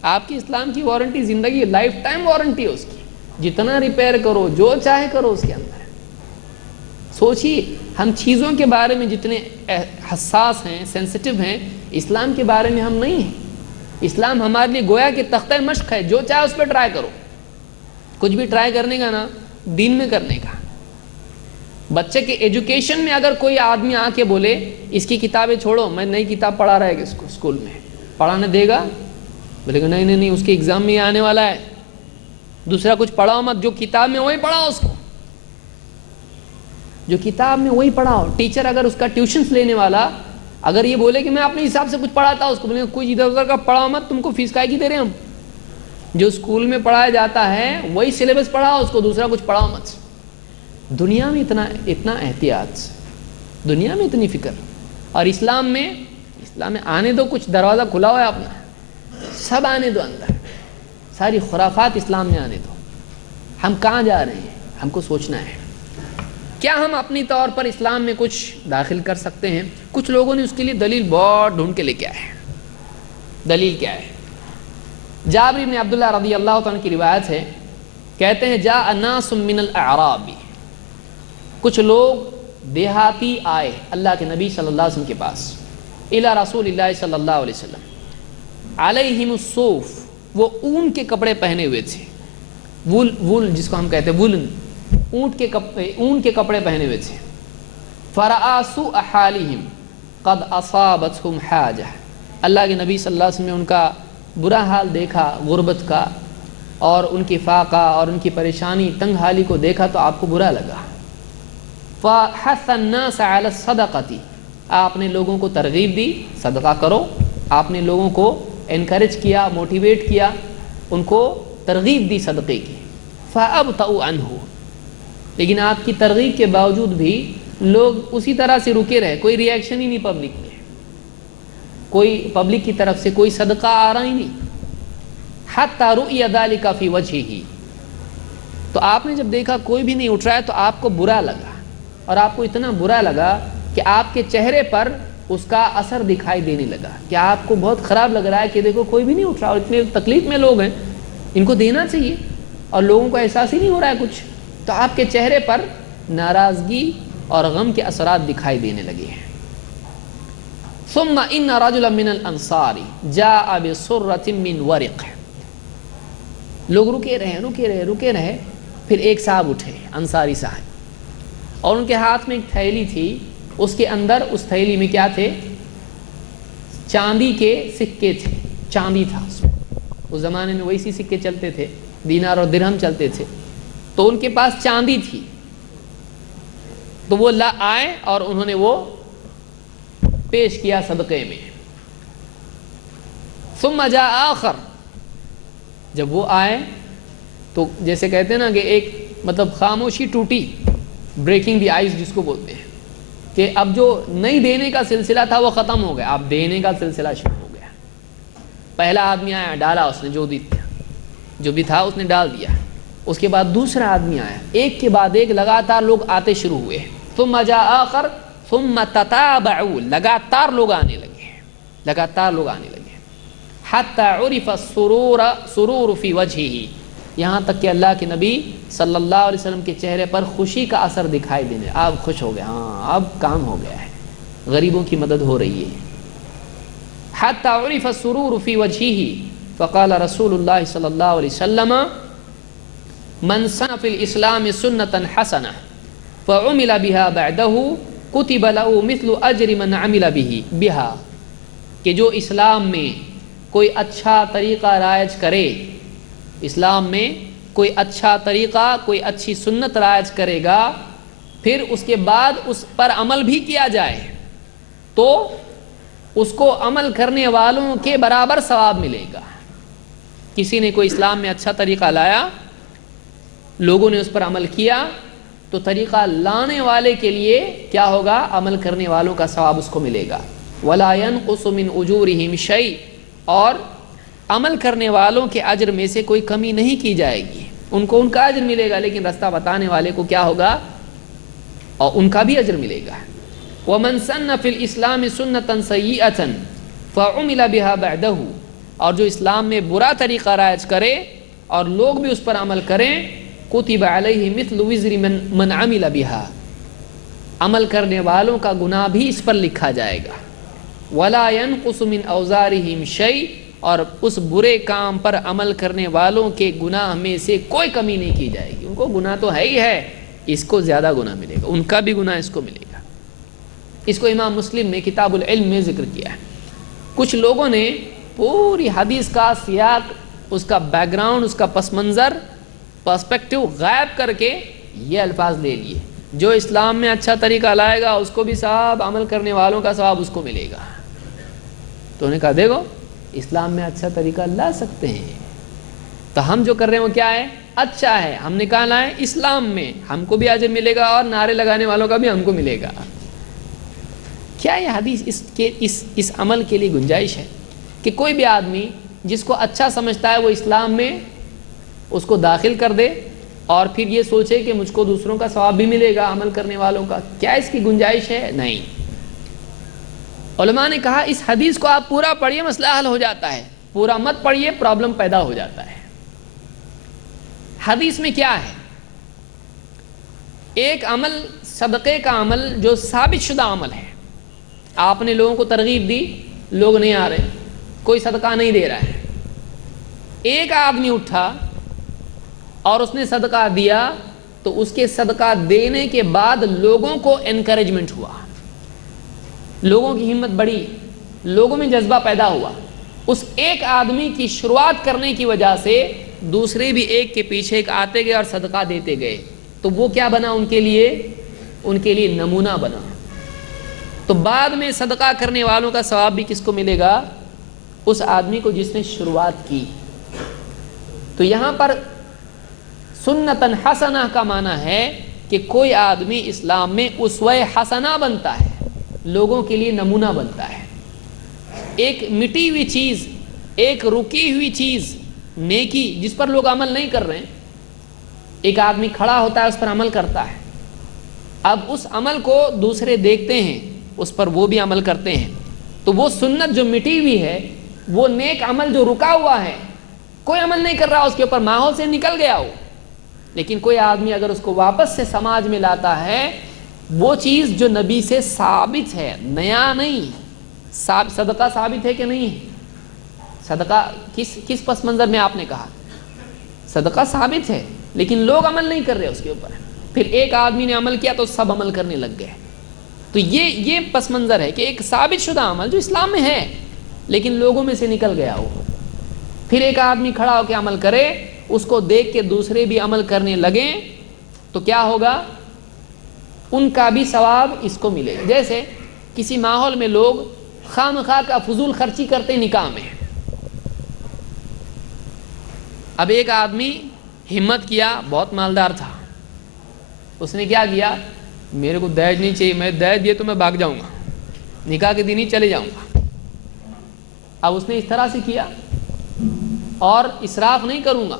آپ کی اسلام کی وارنٹی زندگی لائف ٹائم وارنٹی ہے اس کی، جتنا ریپیئر کرو جو چاہے کرو اس کے اندر۔ سوچیے ہم چیزوں کے بارے میں جتنے حساس ہیں، سینسٹیو ہیں، اسلام کے بارے میں ہم نہیں ہیں۔ اسلام ہمارے لیے گویا کہ تختہ مشق ہے، جو چاہے اس پہ ٹرائی کرو۔ کچھ بھی ٹرائی کرنے کا نا، دین میں کرنے کا۔ بچے کے ایجوکیشن میں اگر کوئی آدمی آ کے بولے اس کی کتابیں چھوڑو، میں نئی کتاب پڑھا رہا ہے اس کو اسکول میں، پڑھانے دے گا؟ بولے گا نہیں نہیں نہیں، اس کے ایگزام میں آنے والا ہے، دوسرا کچھ پڑھاؤ مت، جو کتاب میں وہی پڑھاؤ اس کو، جو کتاب میں وہی پڑھاؤ۔ ٹیچر اگر اس کا ٹیوشنس لینے والا اگر یہ بولے کہ میں اپنے حساب سے کچھ پڑھاتا ہوں اس کو، بولے کوئی ادھر ادھر کا پڑھاؤ مت، تم کو فیس کائے کی دے رہے ہیں ہم؟ جو اسکول میں پڑھایا جاتا ہے وہی سلیبس پڑھاؤ اس کو، دوسرا کچھ پڑھاؤ مت۔ دنیا میں اتنا احتیاط، دنیا میں اتنی فکر، اور اسلام میں آنے دو، کچھ دروازہ کھلا ہوا ہے اپنا، سب آنے دو اندر، ساری خرافات اسلام میں آنے دو۔ ہم کہاں جا رہے ہیں ہم کو سوچنا ہے۔ کیا ہم اپنی طور پر اسلام میں کچھ داخل کر سکتے ہیں؟ کچھ لوگوں نے اس کے لیے دلیل بہت ڈھونڈ کے لے کے آئے۔ دلیل کیا ہے؟ جابر بن عبداللہ رضی اللہ تعالیٰ کی روایت ہے، کہتے ہیں جاء ناس من الاعراب، کچھ لوگ دیہاتی آئے اللہ کے نبی صلی اللہ علیہ وسلم کے پاس، الی رسول اللہ صلی اللہ علیہ وسلم، علیہم الصوف، وہ اون کے کپڑے پہنے ہوئے تھے، وول جس کو ہم کہتے ہیں وولن، اون کے کپڑے پہنے ہوئے تھے۔ فرآ سوء حالہم قد اصابتہم حاجہ، اللہ کے نبی صلی اللہ علیہ وسلم نے ان کا برا حال دیکھا، غربت کا اور ان کی فاقہ اور ان کی پریشانی، تنگ حالی کو دیکھا تو آپ کو برا لگا۔ فحث الناس علی الصدقۃ، آپ نے لوگوں کو ترغیب دی صدقہ کرو، آپ نے لوگوں کو انکریج کیا، موٹیویٹ کیا، ان کو ترغیب دی صدقے کی۔ فابطؤوا عنہ، لیکن آپ کی ترغیب کے باوجود بھی لوگ اسی طرح سے رکے رہے، کوئی ری ایکشن ہی نہیں پبلک میں، کوئی پبلک کی طرف سے کوئی صدقہ آ رہا ہی نہیں۔ حتی رؤی ذلک فی وجہہ، تو آپ نے جب دیکھا کوئی بھی نہیں اٹھ رہا ہے تو آپ کو برا لگا، اور آپ کو اتنا برا لگا کہ آپ کے چہرے پر اس کا اثر دکھائی دینے لگا، کہ آپ کو بہت خراب لگ رہا ہے کہ دیکھو کوئی بھی نہیں اٹھ رہا، اور اتنے تکلیف میں لوگ ہیں، ان کو دینا چاہیے، اور لوگوں کو احساس ہی نہیں ہو رہا ہے کچھ، تو آپ کے چہرے پر ناراضگی اور غم کے اثرات دکھائی دینے لگے ہیں۔ ثم ان رجلا من الانصار جاء بسرۃ من ورق، لوگ رکے رہے، پھر ایک صاحب اٹھے، انصاری صاحب، اور ان کے ہاتھ میں ایک تھیلی تھی، اس کے اندر اس تھیلی میں کیا تھے؟ چاندی کے سکے تھے، چاندی تھا اس میں، اس زمانے میں ویسی سکے چلتے تھے، دینار اور درہم چلتے تھے، تو ان کے پاس چاندی تھی، تو وہ آئے اور انہوں نے وہ پیش کیا صدقے میں۔ ثم جاء آخر، جب وہ آئے تو جیسے کہتے ہیں نا کہ ایک مطلب خاموشی ٹوٹی، بریکنگ دی آئس جس کو بولتے ہیں، کہ اب جو نہیں دینے کا سلسلہ تھا وہ ختم ہو گیا، اب دینے کا سلسلہ شروع ہو گیا۔ پہلا آدمی آیا، ڈالا اس نے جو بھی تھا اس نے ڈال دیا، اس کے بعد دوسرا آدمی آیا، ایک کے بعد ایک لگاتار لوگ آتے شروع ہوئے۔ ثم جاء آخر ثم تتابعوا، لگاتار لوگ آنے لگے، حتی عرف السرور فی وجہہ، یہاں تک کہ اللہ کے نبی صلی اللہ علیہ وسلم کے چہرے پر خوشی کا اثر دکھائی دینے، اب خوش ہو گئے، ہاں اب کام ہو گیا ہے، غریبوں کی مدد ہو رہی ہے۔ حتی عرف السرور فی وجہہ، فقال رسول اللہ صلی اللہ علیہ وسلم من سن فی الاسلام سنتا حسنہ فعمل بها بعدہ کتب له مثل اجر من عمل بها، کہ جو اسلام میں کوئی اچھا طریقہ رائج کرے، اسلام میں کوئی اچھا طریقہ، کوئی اچھی سنت رائج کرے گا، پھر اس کے بعد اس پر عمل بھی کیا جائے تو اس کو عمل کرنے والوں کے برابر ثواب ملے گا۔ کسی نے کوئی اسلام میں اچھا طریقہ لایا، لوگوں نے اس پر عمل کیا، تو طریقہ لانے والے کے لیے کیا ہوگا؟ عمل کرنے والوں کا ثواب اس کو ملے گا۔ وَلَا يَنْقُصُ مِنْ أُجُورِهِمْ شَيْءٍ، اور عمل کرنے والوں کے اجر میں سے کوئی کمی نہیں کی جائے گی، ان کو ان کا اجر ملے گا، لیکن رستہ بتانے والے کو کیا ہوگا؟ اور ان کا بھی اجر ملے گا۔ وَمَنْ سَنَّ فِي الْإِسْلَامِ سُنَّةً سَيِّئَةً فَعُمِلَ بِهَا بَعْدَهُ، اور جو اسلام میں برا طریقہ رائج کرے اور لوگ بھی اس پر عمل کریں، کتب علیہ مثل وزر من عمل بها، عمل کرنے والوں کا گناہ بھی اس پر لکھا جائے گا۔ ولا ينقص من اوزارهم شيء، اور اس برے کام پر عمل کرنے والوں کے گناہ میں سے کوئی کمی نہیں کی جائے گی۔ ان کو گناہ تو ہے ہی ہے، اس کو زیادہ گناہ ملے گا، ان کا بھی گناہ اس کو ملے گا۔ اس کو امام مسلم نے کتاب العلم میں ذکر کیا ہے۔ کچھ لوگوں نے پوری حدیث کا سیاق، اس کا بیک گراؤنڈ، اس کا پس منظر، پرسپیکٹو غائب کر کے یہ الفاظ لے لیے، جو اسلام میں اچھا طریقہ لائے گا اس کو بھی ثواب، عمل کرنے والوں کا ثواب اس کو ملے گا۔ تو انہوں نے کہا دیکھو اسلام میں اچھا طریقہ لا سکتے ہیں، تو ہم جو کر رہے ہیں وہ کیا ہے؟ اچھا ہے، ہم نے کہا لائیں اسلام میں، ہم کو بھی اجر ملے گا اور نعرے لگانے والوں کا بھی ہم کو ملے گا۔ کیا یہ حدیث اس عمل کے لیے گنجائش ہے کہ کوئی بھی آدمی جس کو اچھا سمجھتا ہے وہ اسلام میں اس کو داخل کر دے اور پھر یہ سوچے کہ مجھ کو دوسروں کا ثواب بھی ملے گا عمل کرنے والوں کا؟ کیا اس کی گنجائش ہے؟ نہیں۔ علماء نے کہا اس حدیث کو آپ پورا پڑھیے مسئلہ حل ہو جاتا ہے، پورا مت پڑھیے پرابلم پیدا ہو جاتا ہے۔ حدیث میں کیا ہے؟ ایک عمل، صدقے کا عمل جو ثابت شدہ عمل ہے، آپ نے لوگوں کو ترغیب دی، لوگ نہیں آ رہے، کوئی صدقہ نہیں دے رہا ہے، ایک آدمی اٹھا اور اس نے صدقہ دیا، تو اس کے صدقہ دینے کے بعد لوگوں کو انکریجمنٹ ہوا، لوگوں کی ہمت بڑھی، لوگوں میں جذبہ پیدا ہوا، اس ایک آدمی کی شروعات کرنے کی وجہ سے دوسرے بھی ایک کے پیچھے ایک آتے گئے اور صدقہ دیتے گئے، تو وہ کیا بنا ان کے لیے نمونہ بنا۔ تو بعد میں صدقہ کرنے والوں کا ثواب بھی کس کو ملے گا؟ اس آدمی کو جس نے شروعات کی۔ تو یہاں پر سنتاً حسنہ کا معنی ہے کہ کوئی آدمی اسلام میں اسوہ حسنہ بنتا ہے، لوگوں کے لیے نمونہ بنتا ہے۔ ایک مٹی ہوئی چیز، ایک رکی ہوئی چیز، نیکی جس پر لوگ عمل نہیں کر رہے ہیں، ایک آدمی کھڑا ہوتا ہے اس پر عمل کرتا ہے، اب اس عمل کو دوسرے دیکھتے ہیں، اس پر وہ بھی عمل کرتے ہیں، تو وہ سنت جو مٹی ہوئی ہے، وہ نیک عمل جو رکا ہوا ہے، کوئی عمل نہیں کر رہا اس کے اوپر، ماحول سے نکل گیا ہو، لیکن کوئی آدمی اگر اس کو واپس سے سماج میں لاتا ہے، وہ چیز جو نبی سے ثابت ہے، نیا نہیں۔ صدقہ ثابت ہے کہ نہیں ہے؟ صدقہ کس پس منظر میں آپ نے کہا؟ صدقہ ثابت ہے لیکن لوگ عمل نہیں کر رہے اس کے اوپر، پھر ایک آدمی نے عمل کیا تو سب عمل کرنے لگ گئے۔ تو یہ پس منظر ہے کہ ایک ثابت شدہ عمل جو اسلام میں ہے لیکن لوگوں میں سے نکل گیا ہو، پھر ایک آدمی کھڑا ہو کے عمل کرے، اس کو دیکھ کے دوسرے بھی عمل کرنے لگیں، تو کیا ہوگا؟ ان کا بھی ثواب اس کو ملے گا۔ جیسے کسی ماحول میں لوگ خام خواہ کا فضول خرچی کرتے نکاح میں، اب ایک آدمی ہمت کیا، بہت مالدار تھا، اس نے کیا کیا؟ میرے کو دہیج نہیں چاہیے، میں دہیج دیے تو میں بھاگ جاؤں گا، نکاح کے دن ہی چلے جاؤں گا۔ اب اس نے اس طرح سے کیا، اور اسراف نہیں کروں گا،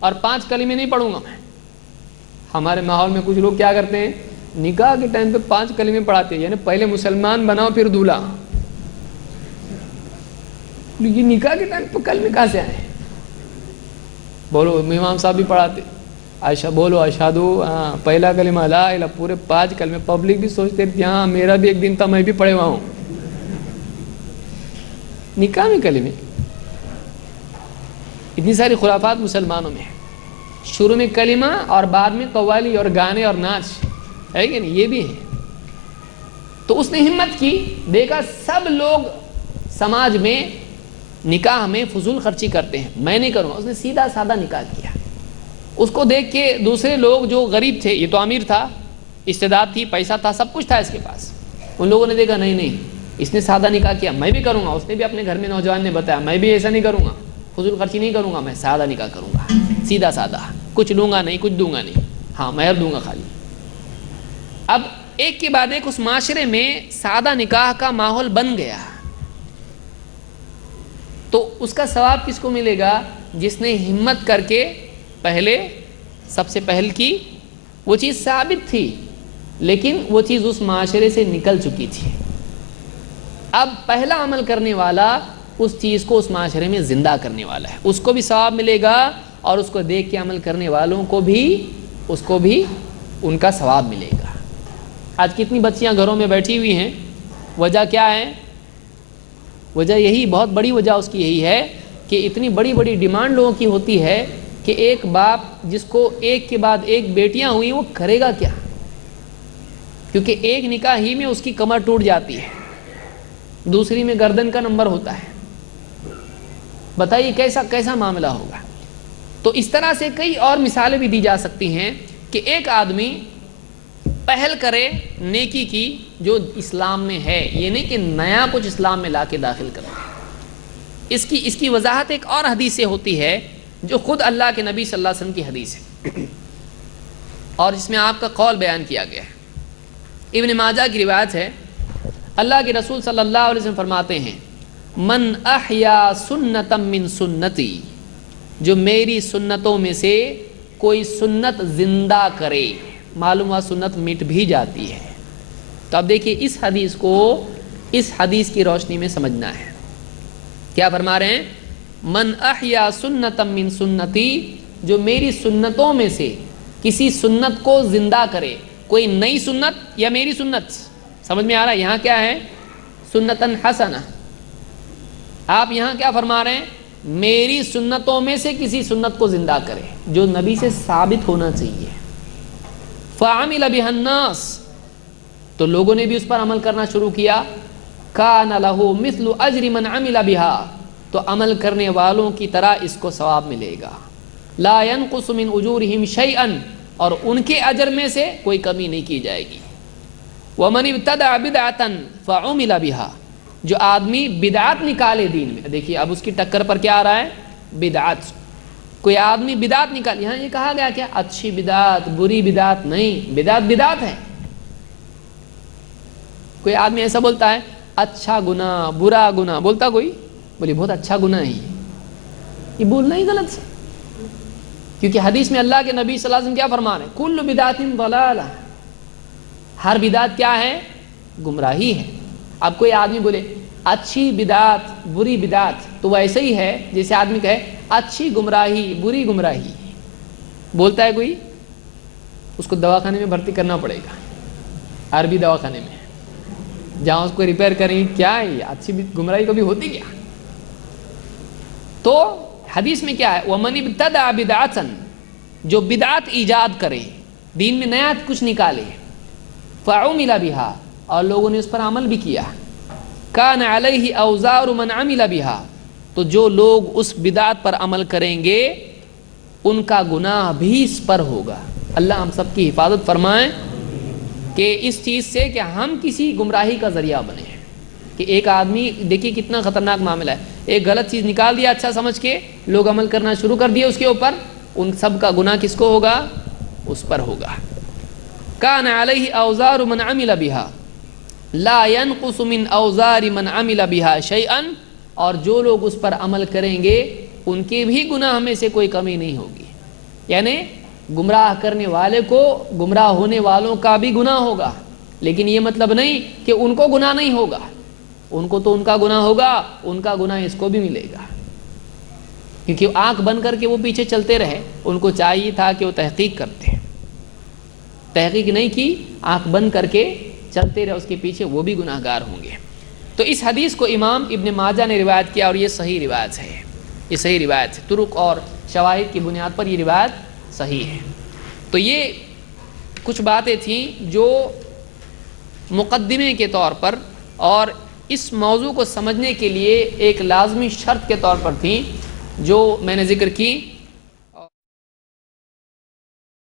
اور 5 کلمے نہیں پڑھوں گا میں۔ ہمارے ماحول میں کچھ لوگ کیا کرتے ہیں، نکاح کے ٹائم پہ 5 کلمے پڑھاتے ہیں، یعنی پہلے مسلمان بناؤ پھر دولہا۔ یہ نکاح کے ٹائم پہ کلمے کہاں سے آئے؟ بولو، امام صاحب بھی پڑھاتے، عائشہ بولو اشہدو، پہلا کلمہ لا الہ، پورے 5 کلمے، پبلک بھی سوچتے تھے ہاں میرا بھی ایک دن تھا میں بھی پڑھے ہوا ہوں۔ نکاح میں کلمے، اتنی ساری خرافات مسلمانوں میں، شروع میں کلمہ اور بعد میں قوالی اور گانے اور ناچ، ہے کہ نہیں؟ یہ بھی ہے۔ تو اس نے ہمت کی، دیکھا سب لوگ سماج میں نکاح میں فضول خرچی کرتے ہیں، میں نہیں کروں گا، اس نے سیدھا سادہ نکاح کیا۔ اس کو دیکھ کے دوسرے لوگ جو غریب تھے، یہ تو امیر تھا، استعداد تھی، پیسہ تھا، سب کچھ تھا اس کے پاس، ان لوگوں نے دیکھا نہیں اس نے سادہ نکاح کیا، میں بھی کروں گا۔ اس نے بھی اپنے گھر میں نوجوان نے بتایا میں بھی ایسا نہیں کروں گا، فضول خرچی نہیں کروں گا، میں سادہ نکاح کروں گا، سیدھا سادہ، کچھ لوں گا نہیں، کچھ دوں گا نہیں، ہاں مہر دوں گا خالی۔ اب ایک کے بعد ایک اس معاشرے میں سادہ نکاح کا ماحول بن گیا، تو اس کا ثواب کس کو ملے گا؟ جس نے ہمت کر کے پہلے سب سے پہل کی، وہ چیز ثابت تھی لیکن وہ چیز اس معاشرے سے نکل چکی تھی، اب پہلا عمل کرنے والا اس چیز کو اس معاشرے میں زندہ کرنے والا ہے، اس کو بھی ثواب ملے گا اور اس کو دیکھ کے عمل کرنے والوں کو بھی ان کا ثواب ملے گا۔ آج کتنی بچیاں گھروں میں بیٹھی ہوئی ہیں، وجہ کیا ہے؟ وجہ یہی، بہت بڑی وجہ اس کی یہی ہے کہ اتنی بڑی بڑی ڈیمانڈ لوگوں کی ہوتی ہے کہ ایک باپ جس کو ایک کے بعد ایک بیٹیاں ہوئی وہ کرے گا کیا؟ کیونکہ ایک نکاح ہی میں اس کی کمر ٹوٹ جاتی ہے، دوسری میں گردن کا نمبر ہوتا ہے، بتائیے کیسا معاملہ ہوگا۔ تو اس طرح سے کئی اور مثالیں بھی دی جا سکتی ہیں کہ ایک آدمی پہل کرے نیکی کی جو اسلام میں ہے، یہ نہیں کہ نیا کچھ اسلام میں لا کے داخل کرے۔ اس کی وضاحت ایک اور حدیث سے ہوتی ہے جو خود اللہ کے نبی صلی اللہ علیہ وسلم کی حدیث ہے اور اس میں آپ کا قول بیان کیا گیا ہے۔ ابن ماجہ کی روایت ہے، اللہ کے رسول صلی اللہ علیہ وسلم فرماتے ہیں، من احیا سنتا من سنتی، جو میری سنتوں میں سے کوئی سنت زندہ کرے، معلوم ہوا سنت مٹ بھی جاتی ہے۔ تو اب دیکھیے اس حدیث کو اس حدیث کی روشنی میں سمجھنا ہے۔ کیا فرما رہے ہیں؟ من احیا سنتا من سنتی، جو میری سنتوں میں سے کسی سنت کو زندہ کرے، کوئی نئی سنت یا میری سنت، سمجھ میں آ رہا ہے یہاں کیا ہے؟ سنتن حسنہ، آپ یہاں کیا فرما رہے ہیں؟ میری سنتوں میں سے کسی سنت کو زندہ کرے جو نبی سے ثابت ہونا چاہیے۔ فعمل بها الناس، تو لوگوں نے بھی اس پر عمل کرنا شروع کیا، کان لہ مثل اجر من عمل بها، تو عمل کرنے والوں کی طرح اس کو ثواب ملے گا، لا ينقص من اجورهم شيئا، اور ان کے اجر میں سے کوئی کمی نہیں کی جائے گی۔ ومن ابتدع بدعتا فعمل بها، جو آدمی بدعت نکالے دین میں، دیکھیے اب اس کی ٹکر پر کیا آ رہا ہے؟ بدعت۔ کوئی آدمی بدعت نکال، یہاں یہ کہا گیا کیا اچھی بدعت بری بدعت نہیں، بدعت بدعت ہے۔ کوئی آدمی ایسا بولتا ہے اچھا گناہ برا گناہ، بولتا کوئی بولی بہت اچھا گناہ ہے یہ بولنا ہی غلط ہے، کیونکہ حدیث میں اللہ کے نبی صلی اللہ علیہ وسلم کیا فرما رہے ہیں؟ کل بدعت ضلالہ، ہر بدعت کیا ہے؟ گمراہی ہے۔ اب کوئی آدمی بولے اچھی بدعت بری بدعت، تو وہ ایسے ہی ہے جیسے آدمی کہے اچھی گمراہی بری گمراہی، بولتا ہے کوئی، اس کو دواخانے میں بھرتی کرنا پڑے گا، عربی دواخانے میں، جہاں اس کو ریپیئر کریں کیا ہے یہ اچھی گمراہی کبھی ہوتی کیا؟ تو حدیث میں کیا ہے؟ وَمَنِ ابْتَدَعَ بِدْعَةً، جو بدعت ایجاد کرے، دین میں نیا کچھ نکالے، فَعُمِلَ بِهَا، اور لوگوں نے اس پر عمل بھی کیا، کان علیہ اوزار من عمل بها، تو جو لوگ اس بدعت پر عمل کریں گے ان کا گناہ بھی اس پر ہوگا۔ اللہ ہم سب کی حفاظت فرمائیں کہ اس چیز سے کہ ہم کسی گمراہی کا ذریعہ بنے، کہ ایک آدمی دیکھیے کتنا خطرناک معاملہ ہے، ایک غلط چیز نکال دیا اچھا سمجھ کے، لوگ عمل کرنا شروع کر دیے اس کے اوپر، ان سب کا گناہ کس کو ہوگا؟ اس پر ہوگا۔ کان علیہ اوزار من عمل بها لا ينقص من اوزار من عمل بها شيئا، اور جو لوگ اس پر عمل کریں گے ان کے بھی گناہ میں سے کوئی کمی نہیں ہوگی، یعنی گمراہ کرنے والے کو گمراہ ہونے والوں کا بھی گناہ ہوگا، لیکن یہ مطلب نہیں کہ ان کو گناہ نہیں ہوگا، ان کو تو ان کا گناہ ہوگا، ان کا گناہ اس کو بھی ملے گا، کیونکہ آنکھ بند کر کے وہ پیچھے چلتے رہے، ان کو چاہیے تھا کہ وہ تحقیق کرتے، تحقیق نہیں کی، آنکھ بند کر کے چلتے رہے اس کے پیچھے، وہ بھی گناہ گار ہوں گے۔ تو اس حدیث کو امام ابن ماجہ نے روایت کیا اور یہ صحیح روایت ہے، یہ صحیح روایت ہے، طرق اور شواہد کی بنیاد پر یہ روایت صحیح ہے۔ تو یہ کچھ باتیں تھیں جو مقدمے کے طور پر اور اس موضوع کو سمجھنے کے لیے ایک لازمی شرط کے طور پر تھیں جو میں نے ذکر کی۔